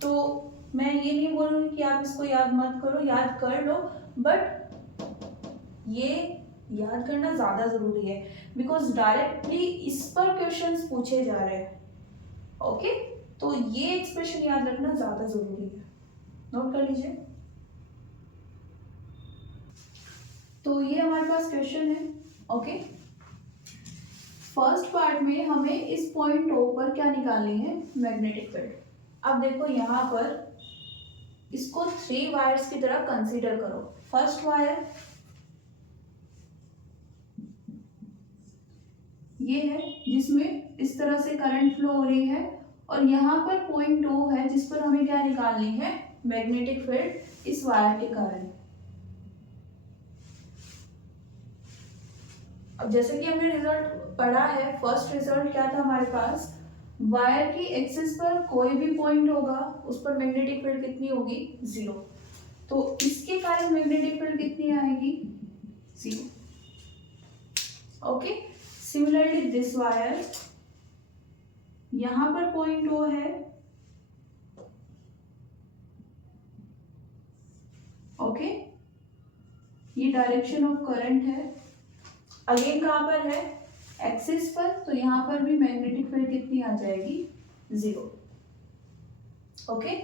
तो मैं ये नहीं बोलूंगी कि आप इसको याद मत करो, याद कर लो, बट ये याद करना ज्यादा जरूरी है बिकॉज डायरेक्टली इस पर क्वेश्चंस पूछे जा रहे हैं। ओके, तो ये एक्सप्रेशन याद रखना ज्यादा जरूरी है, नोट कर लीजिए। तो ये हमारे पास क्वेश्चन है। ओके, फर्स्ट पार्ट में हमें इस पॉइंट ओ पर क्या निकालनी है, मैग्नेटिक फील्ड। अब देखो यहाँ पर इसको 3 वायर्स की तरह कंसीडर करो। फर्स्ट वायर ये है जिसमें इस तरह से करंट फ्लो हो रही है, और यहाँ पर पॉइंट ओ है जिस पर हमें क्या निकालनी है, मैग्नेटिक फील्ड इस वायर के कारण। अब जैसे कि हमने रिजल्ट पढ़ा है, फर्स्ट रिजल्ट क्या था हमारे पास, वायर की एक्सिस पर कोई भी पॉइंट होगा उस पर मैग्नेटिक फील्ड कितनी होगी, 0। तो इसके कारण मैग्नेटिक फील्ड कितनी आएगी, 0। ओके, सिमिलरली दिस वायर, यहां पर पॉइंट ओ है, ओके, ये डायरेक्शन ऑफ करंट है, अगेन कहां पर है, एक्सिस पर, तो यहां पर भी मैग्नेटिक फील्ड कितनी आ जाएगी, 0। ओके,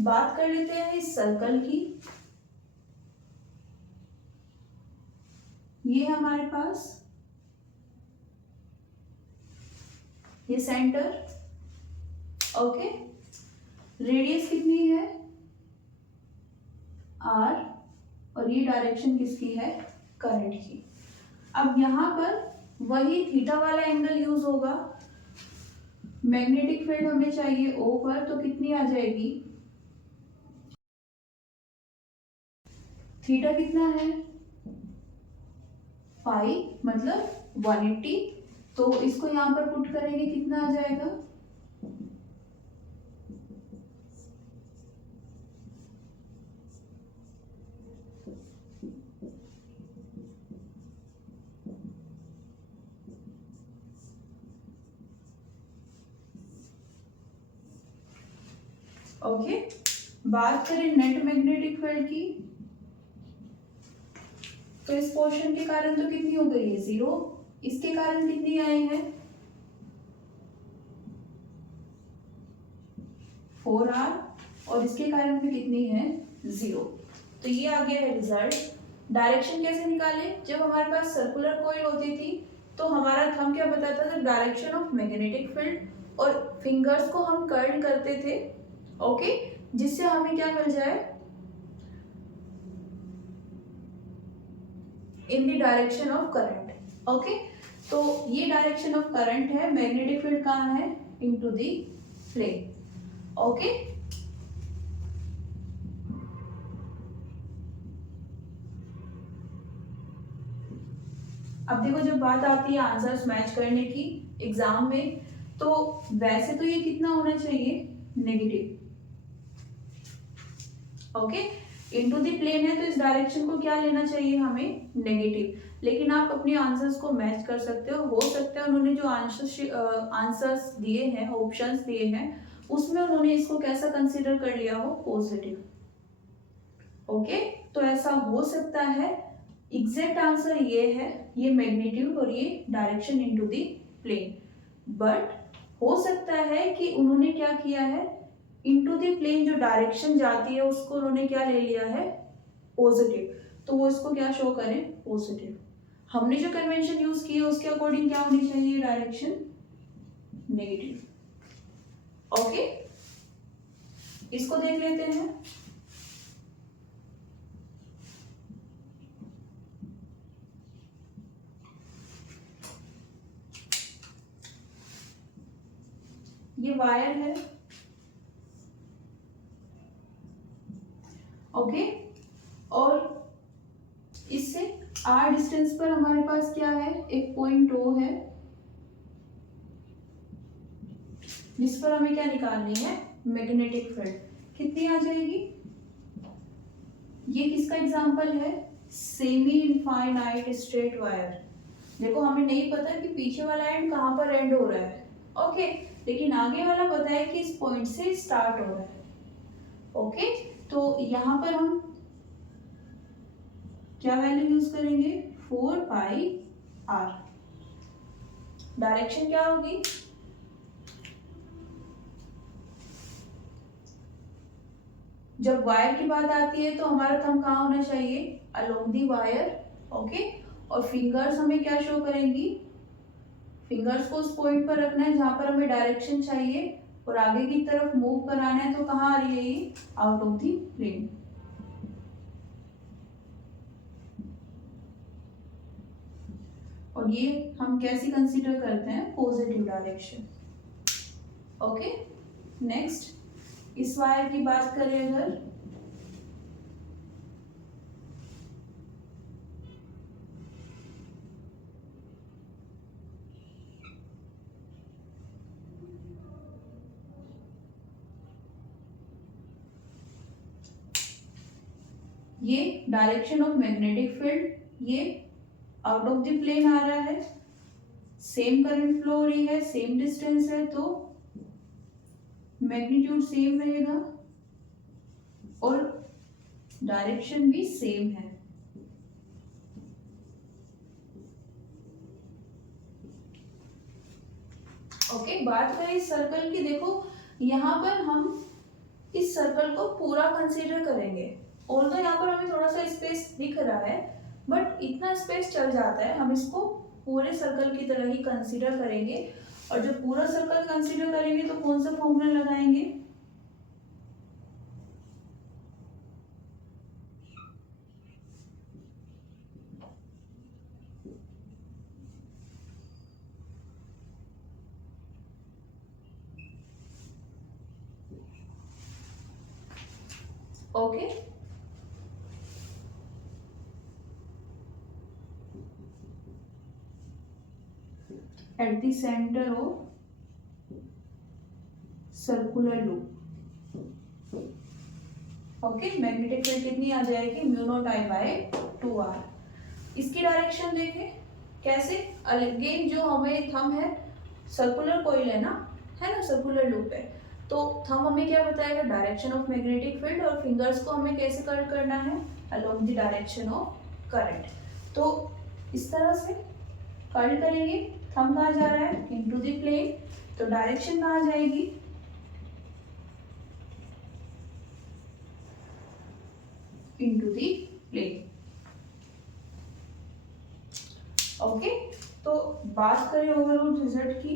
बात कर लेते हैं इस सर्कल की। ये है हमारे पास ये सेंटर। ओके, रेडियस कितनी है, r, और ये डायरेक्शन किसकी है, करंट की। अब यहां पर वही थीटा वाला एंगल यूज होगा, मैग्नेटिक फील्ड हमें चाहिए O पर, तो कितनी आ जाएगी, थीटा कितना है, पाई, मतलब 180। तो इसको यहां पर पुट करेंगे, कितना आ जाएगा, ओके, बात करें नेट मैग्नेटिक फील्ड की, तो इस पोर्शन के कारण तो कितनी हो गई है 0, इसके कारण कितनी आई है 4r, और इसके कारण भी कितनी है 0। तो ये आ गया है रिजल्ट। डायरेक्शन कैसे निकाले, जब हमारे पास सर्कुलर कॉइल होती थी तो हमारा थंब क्या बताता था, डायरेक्शन ऑफ मैग्नेटिक फील्ड, और फिंगर्स को हम कर्ल करते थे, ओके, जिससे हमें क्या मिल जाए, in the direction of current. Okay, तो ये डायरेक्शन ऑफ करंट है, मैग्नेटिक फील्ड कहाँ है, इनटू द प्लेन। ओके, अब देखो जब बात आती है आंसर्स मैच करने की एग्जाम में, तो वैसे तो ये कितना होना चाहिए, negative, okay, into the plane है तो इस डायरेक्शन को क्या लेना चाहिए हमें, नेगेटिव। लेकिन आप अपने आंसर्स को मैच कर सकते हो सकता है उन्होंने जो आंसर्स दिए हैं, ऑप्शंस दिए हैं, उसमें उन्होंने इसको कैसा कंसीडर कर लिया हो, पॉजिटिव। ओके, तो ऐसा हो सकता है। एग्जैक्ट आंसर ये है, ये मैग्नीट्यूड और ये direction into the plane, but हो सकता है कि उन्होंने क्या किया है, इनटू द प्लेन जो डायरेक्शन जाती है उसको उन्होंने क्या ले लिया है, पॉजिटिव, तो वो इसको क्या शो करें, पॉजिटिव। हमने जो कन्वेंशन यूज की है उसके अकॉर्डिंग क्या होनी चाहिए, डायरेक्शन नेगेटिव। ओके, इसको देख लेते हैं। ये वायर है, ओके, और इससे r डिस्टेंस पर हमारे पास क्या है, एक पॉइंट O है, जिस पर हमें क्या निकालनी है, मैग्नेटिक फील्ड कितनी आ जाएगी। ये किसका एग्जांपल है, सेमी इनफाइनाइट स्ट्रेट वायर। देखो हमें नहीं पता कि पीछे वाला एंड कहाँ पर एंड हो रहा है, ओके, लेकिन आगे वाला पता है कि इस पॉइंट से स्टार्ट हो रहा है। ओके, तो यहाँ पर हम क्या वैल्यू यूज करेंगे, 4πr। डायरेक्शन क्या होगी, जब वायर की बात आती है तो हमारा थंब कहाँ होना चाहिए, अलोंग दी वायर, ओके, और फिंगर्स हमें क्या शो करेंगी, फिंगर्स को उस पॉइंट पर रखना है जहां पर हमें डायरेक्शन चाहिए, और आगे की तरफ मूव कराना है, तो कहाँ आ रही है ये, आउट ऑफ दी प्लेन। और ये हम कैसे कंसीडर करते हैं, पॉजिटिव डायरेक्शन। ओके, नेक्स्ट इस वायर की बात करें अगर, ये डायरेक्शन ऑफ मैग्नेटिक फील्ड, ये आउट ऑफ द प्लेन आ रहा है, सेम करंट फ्लो हो रही है, सेम डिस्टेंस है, तो मैग्नीट्यूड सेम रहेगा और डायरेक्शन भी सेम है। ओके, बात करें इस सर्कल की, देखो यहाँ पर हम इस सर्कल को पूरा कंसीडर करेंगे, ऑल्दो यहाँ पर हमें थोड़ा सा स्पेस दिख रहा है, बट इतना स्पेस चल जाता है, हम इसको पूरे सर्कल की तरह ही कंसीडर करेंगे। और जब पूरा सर्कल कंसीडर करेंगे तो कौन सा फॉर्मूला लगाएंगे, okay, at the centre of circular loop. Okay, magnetic field कितनी आ जाएगी, mu not I by 2r। इसकी डायरेक्शन देखें कैसे, अगेन जो हमें थंब है, सर्कुलर कॉइल है ना, सर्कुलर लूप है, तो थंब हमें क्या बताएगा, डायरेक्शन ऑफ मैग्नेटिक फील्ड, और फिंगर्स को हमें कैसे कर्ल करना है, along the direction of current. तो इस तरह से कर्ल करेंगे। थंब कहाँ जा रहा है, इनटू द प्लेन, तो डायरेक्शन कहाँ जाएगी, इनटू द प्लेन। ओके, तो बात करें ओवरऑल रिजल्ट की,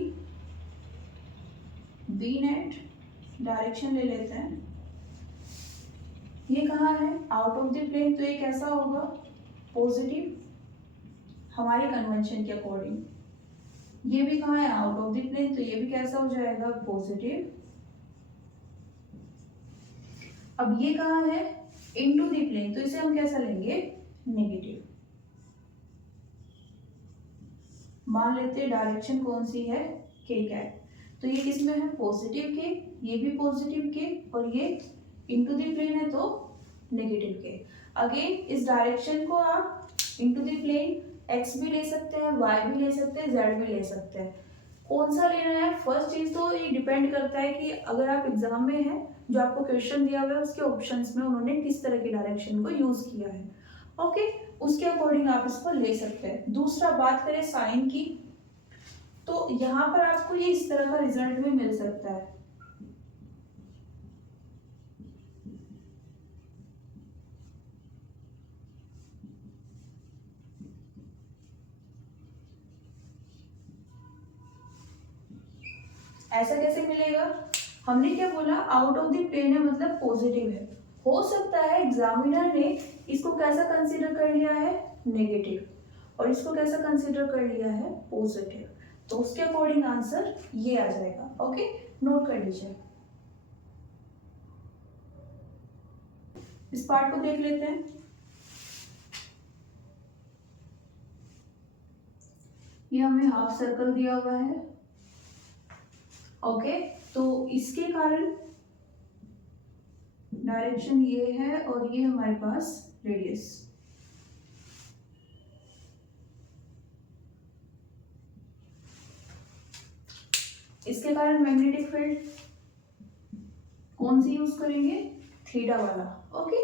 बी नेट डायरेक्शन ले लेते हैं, ये कहाँ है, आउट ऑफ द प्लेन, तो ये कैसा होगा, पॉजिटिव हमारे कन्वेंशन के अकॉर्डिंग। ये भी कहाँ है, आउट ऑफ द प्लेन, तो ये भी कैसा हो जाएगा, पॉजिटिव। अब ये कहाँ है, इनटू द प्लेन, तो इसे हम कैसा लेंगे, नेगेटिव। मान लेते हैं डायरेक्शन कौन सी है, के कैट, तो ये किस में है, पॉजिटिव के, ये भी पॉजिटिव के, और ये इनटू द प्लेन है तो नेगेटिव के। अगेन इस डायरेक्शन को आप इनटू द प्लेन एक्स भी ले सकते हैं, वाई भी ले सकते हैं, जेड भी ले सकते हैं, कौन सा लेना है। फर्स्ट चीज तो ये डिपेंड करता है कि अगर आप एग्जाम में हैं, जो आपको क्वेश्चन दिया हुआ है उसके ऑप्शंस में उन्होंने किस तरह की डायरेक्शन को यूज किया है। ओके, उसके अकॉर्डिंग आप इसको ले सकते हैं। दूसरा बात करें साइन की, तो यहाँ पर आपको ये इस तरह का रिजल्ट भी मिल सकता है। ऐसा कैसे मिलेगा, हमने क्या बोला, आउट ऑफ द प्लेन है मतलब पॉजिटिव है। हो सकता है एग्जामिनर ने इसको कैसा कंसीडर कर लिया है, नेगेटिव, और इसको कैसा कंसीडर कर लिया है, पॉजिटिव, तो उसके अकॉर्डिंग आंसर ये आ जाएगा। ओके, नोट कर लीजिए। इस पार्ट को देख लेते हैं। ये हमें हाफ सर्कल दिया हुआ है। ओके, तो इसके कारण डायरेक्शन ये है और ये हमारे पास रेडियस। इसके कारण मैग्नेटिक फील्ड कौन सी यूज करेंगे, थीटा वाला। ओके,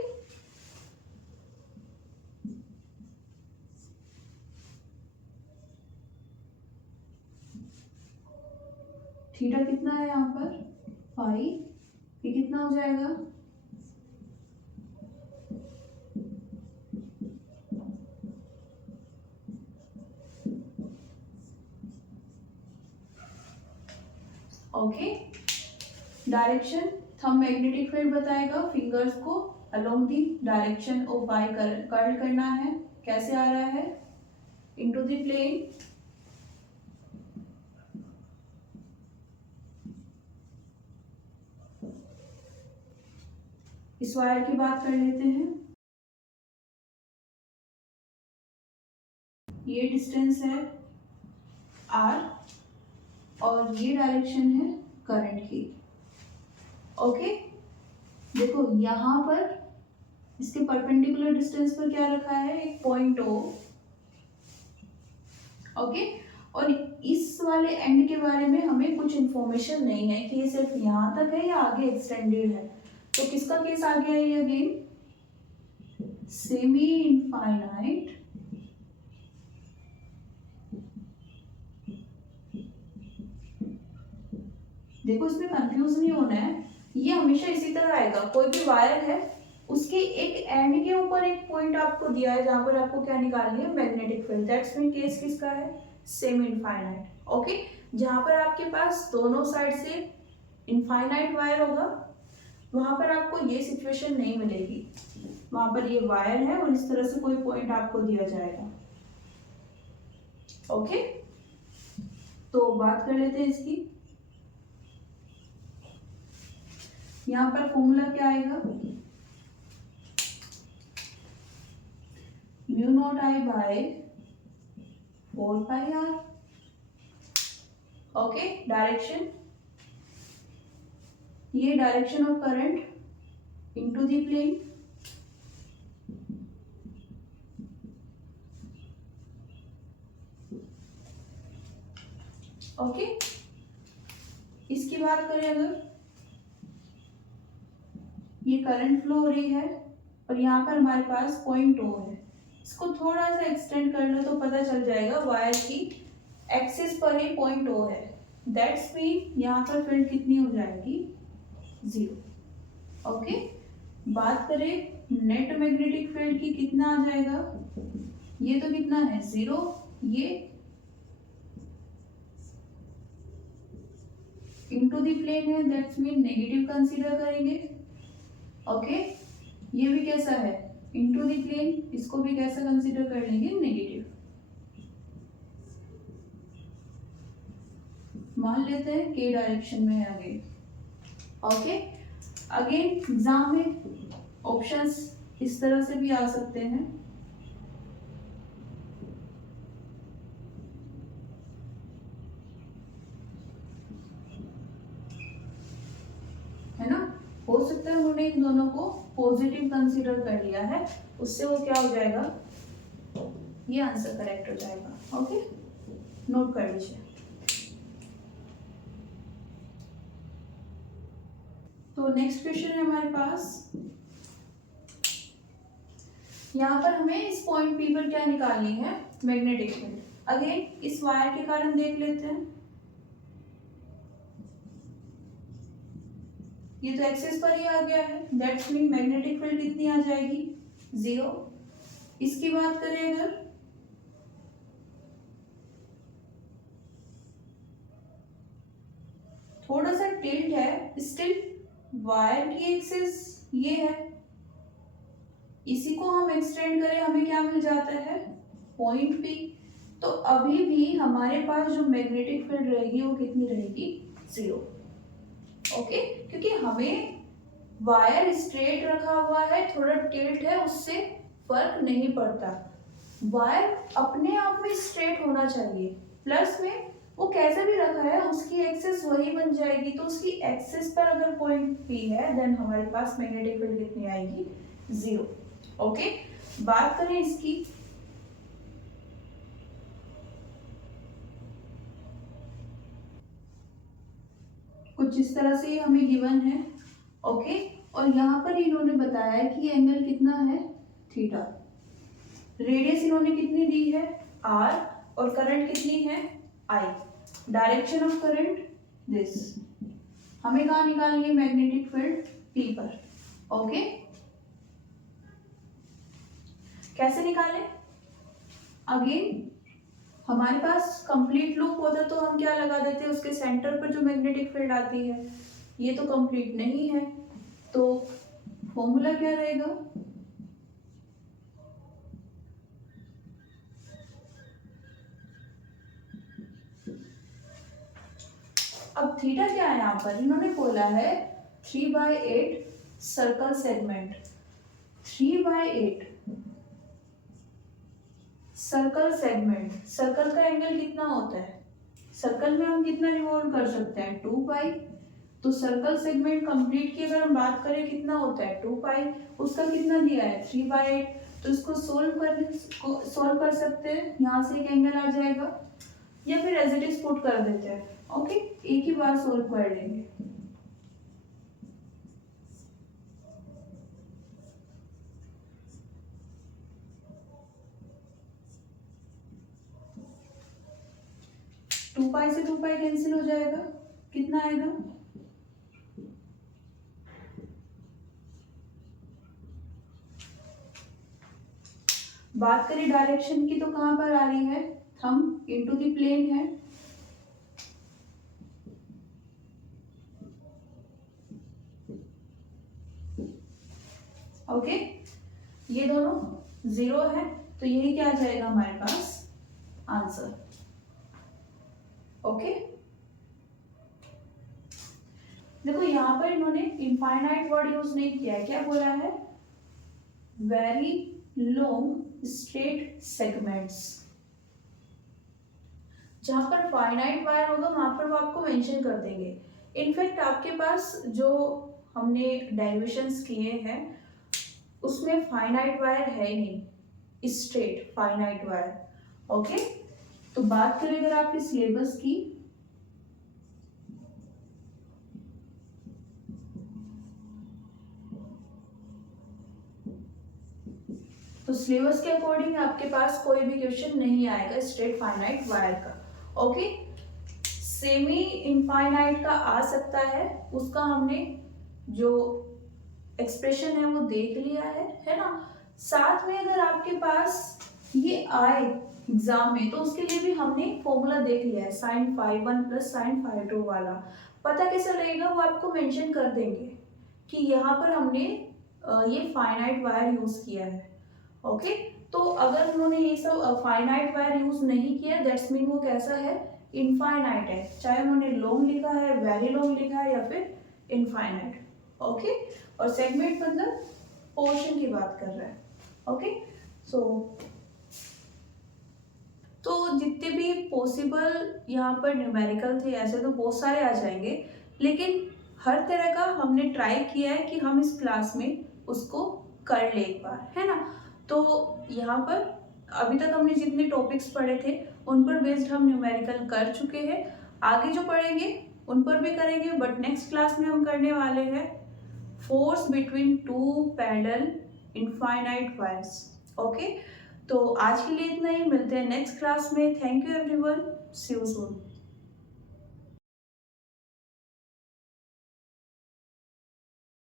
थीटा कितना है यहाँ पर, पाई, ये कितना हो जाएगा, okay. Direction thumb magnetic field बताएगा, फिंगर्स को along the direction of Y curl करना है। कैसे आ रहा है, इनटू द प्लेन, इस वायर की बात कर लेते हैं, ये डिस्टेंस है r और ये डायरेक्शन है करंट की। ओके, देखो यहाँ पर इसके परपेंडिकुलर डिस्टेंस पर क्या रखा है, एक पॉइंट O। ओके, और इस वाले एंड के बारे में हमें कुछ इंफॉर्मेशन नहीं है कि ये सिर्फ यहाँ तक है या आगे एक्सटेंडेड है। तो किसका केस आ गया ये, अगेन सेमी इनफाइनाइट देखो इसमें कंफ्यूज नहीं होना है, ये हमेशा इसी तरह आएगा। कोई भी वायर है उसके एक एंड के ऊपर एक पॉइंट आपको दिया है जहां पर आपको क्या निकालनी है, magnetic field. That's mean case किसका है, सेमी इनफाइनाइट। ओके, जहां पर आपके पास दोनों साइड से इनफाइनाइट वायर होगा वहां पर आपको ये सिचुएशन नहीं मिलेगी। वहां पर ये वायर है और इस तरह से कोई पॉइंट आपको दिया जाएगा। ओके, तो बात कर लेते हैं इसकी। यहाँ पर फॉर्मूला क्या आएगा, mu not I by 4 pi R. Okay, direction, ये direction of current into the plane, okay. इसकी बात करें अगर, ये करंट फ्लो हो रही है और यहाँ पर हमारे पास पॉइंट O है। इसको थोड़ा सा एक्सटेंड कर लो तो पता चल जाएगा वायर की एक्सिस पर ही पॉइंट O है। दैट्स मीन यहाँ पर फील्ड कितनी हो जाएगी, 0। ओके, बात करें नेट मैग्नेटिक फील्ड की, कितना आ जाएगा, ये तो कितना है 0, ये इनटू द प्लेन है, दैट्स मीन नेगेटिव कंसीडर करेंगे। ओके, ये भी कैसा है, इनटू द प्लेन, इसको भी कैसा कंसीडर कर लेंगे, नेगेटिव। मान लेते हैं के डायरेक्शन में है आगे। ओके, अगेन एग्जाम में ऑप्शंस इस तरह से भी आ सकते हैं, है ना। हो सकता है उन्होंने इन दोनों को पॉजिटिव कंसीडर कर लिया है, उससे वो क्या हो जाएगा, ये आंसर करेक्ट हो जाएगा। ओके, नोट कर लीजिए। तो नेक्स्ट क्वेश्चन है हमारे पास, यहाँ पर हमें इस पॉइंट P पर क्या निकालनी है, मैग्नेटिक फील्ड। अगेन इस वायर के कारण देख लेते हैं, ये तो एक्सिस पर ही आ गया है, दैट्स मीन मैग्नेटिक फील्ड कितनी आ जाएगी, 0। इसकी बात करें अगर, थोड़ा सा टिल्ट है, स्टिल वायर की एक्सिस ये है, इसी को हम एक्सटेंड करें हमें क्या मिल जाता है, पॉइंट P। तो अभी भी हमारे पास जो मैग्नेटिक फील्ड रहेगी वो कितनी रहेगी, 0। ओके, क्योंकि हमें वायर स्ट्रेट रखा हुआ है, थोड़ा टिल्ट है, उससे फर्क नहीं पड़ता। वायर अपने आप में स्ट्रेट होना चाहिए, प्लस में वो कैसे भी रखा है उसकी एक्सिस वही बन जाएगी, तो उसकी एक्सिस पर अगर पॉइंट P है देन हमारे पास मैग्नेटिक फील्ड कितनी आएगी, 0। ओके, बात करें इसकी, कुछ इस तरह से हमें गिवन है। ओके, और यहाँ पर इन्होंने बताया कि एंगल कितना है, थीटा। रेडियस इन्होंने कितनी दी है, r, और करंट कितनी है, I। Direction of current this, हमें कहाँ निकालनी है, मैग्नेटिक फील्ड P पर। ओके, कैसे निकालें, अगेन हमारे पास कंप्लीट लूप होता तो हम क्या लगा देते हैं, उसके सेंटर पर जो मैग्नेटिक फील्ड आती है, ये तो कंप्लीट नहीं है, तो फॉर्मूला क्या रहेगा, अब थीटा क्या है, यहाँ पर इन्होंने बोला है 3/8 circle segment, 3/8 circle segment. Circle का एंगल कितना होता है, सर्कल में हम कितना रिवॉल्व कर सकते हैं, 2 पाई। तो सर्कल सेगमेंट कंप्लीट की अगर हम बात करें कितना होता है, 2 पाई, उसका कितना दिया है, 3/8। तो इसको सोल्व कर सकते हैं, यहाँ से एक एंगल आ जाएगा, या फिर एज इट इज पुट कर देते हैं। ओके, एक ही बार सोल्व कर लेंगे। टू पाई से 2 पाई कैंसिल हो जाएगा, कितना आएगा, बात करें डायरेक्शन की तो कहां पर आ रही है, थंब इनटू द प्लेन है। ओके, ये दोनों 0 है, तो यही क्या आ जाएगा हमारे पास आंसर। ओके, देखो यहाँ पर इन्होंने इनफाइनाइट वर्ड यूज नहीं किया है, क्या बोला है, वेरी लॉन्ग स्ट्रेट सेगमेंट्स। जहां पर फाइनाइट वायर होगा वहां पर वो आपको मेंशन कर देंगे। इनफैक्ट आपके पास जो हमने डेरिवेशंस किए हैं उसमें फाइनाइट वायर है ही नहीं, स्ट्रेट फाइनाइट वायर। ओके, तो बात करें अगर आपके सिलेबस की, सिलेबस के अकॉर्डिंग आपके पास कोई भी क्वेश्चन नहीं आएगा स्ट्रेट फाइनाइट वायर का। ओके, सेमी इनफाइनाइट का आ सकता है, उसका हमने जो एक्सप्रेशन है वो देख लिया है ना। साथ में अगर आपके पास ये आए एग्जाम में तो उसके लिए भी हमने फॉर्मूला देख लिया है, sin phi 1 plus sin phi 2 वाला। पता कैसे लगेगा वो आपको मेंशन कर देंगे कि यहाँ पर हमने ये फाइनाइट वायर यूज किया है। ओके, तो अगर उन्होंने ये सब फाइनाइट वायर यूज नहीं किया दैट्स मीन वो कैसा है, इनफाइनाइट है, चाहे उन्होंने लॉन्ग लिखा है, वेरी लॉन्ग लिखा है या फिर इनफाइनाइट। ओके, और सेगमेंट मतलब पोर्शन की बात कर रहा है। ओके, तो जितने भी पॉसिबल यहाँ पर न्यूमेरिकल थे, ऐसे तो बहुत सारे आ जाएंगे, लेकिन हर तरह का हमने ट्राई किया है कि हम इस क्लास में उसको कर ले एक बार, है ना। तो यहाँ पर अभी तक हमने जितने टॉपिक्स पढ़े थे उन पर बेस्ड हम न्यूमेरिकल कर चुके हैं। आगे जो पढ़ेंगे उन पर भी करेंगे, बट नेक्स्ट क्लास में हम करने वाले हैं force between two parallel infinite wires. Okay, तो आज के लिए इतना ही, मिलते हैं नेक्स्ट क्लास में। Thank you everyone, see you soon.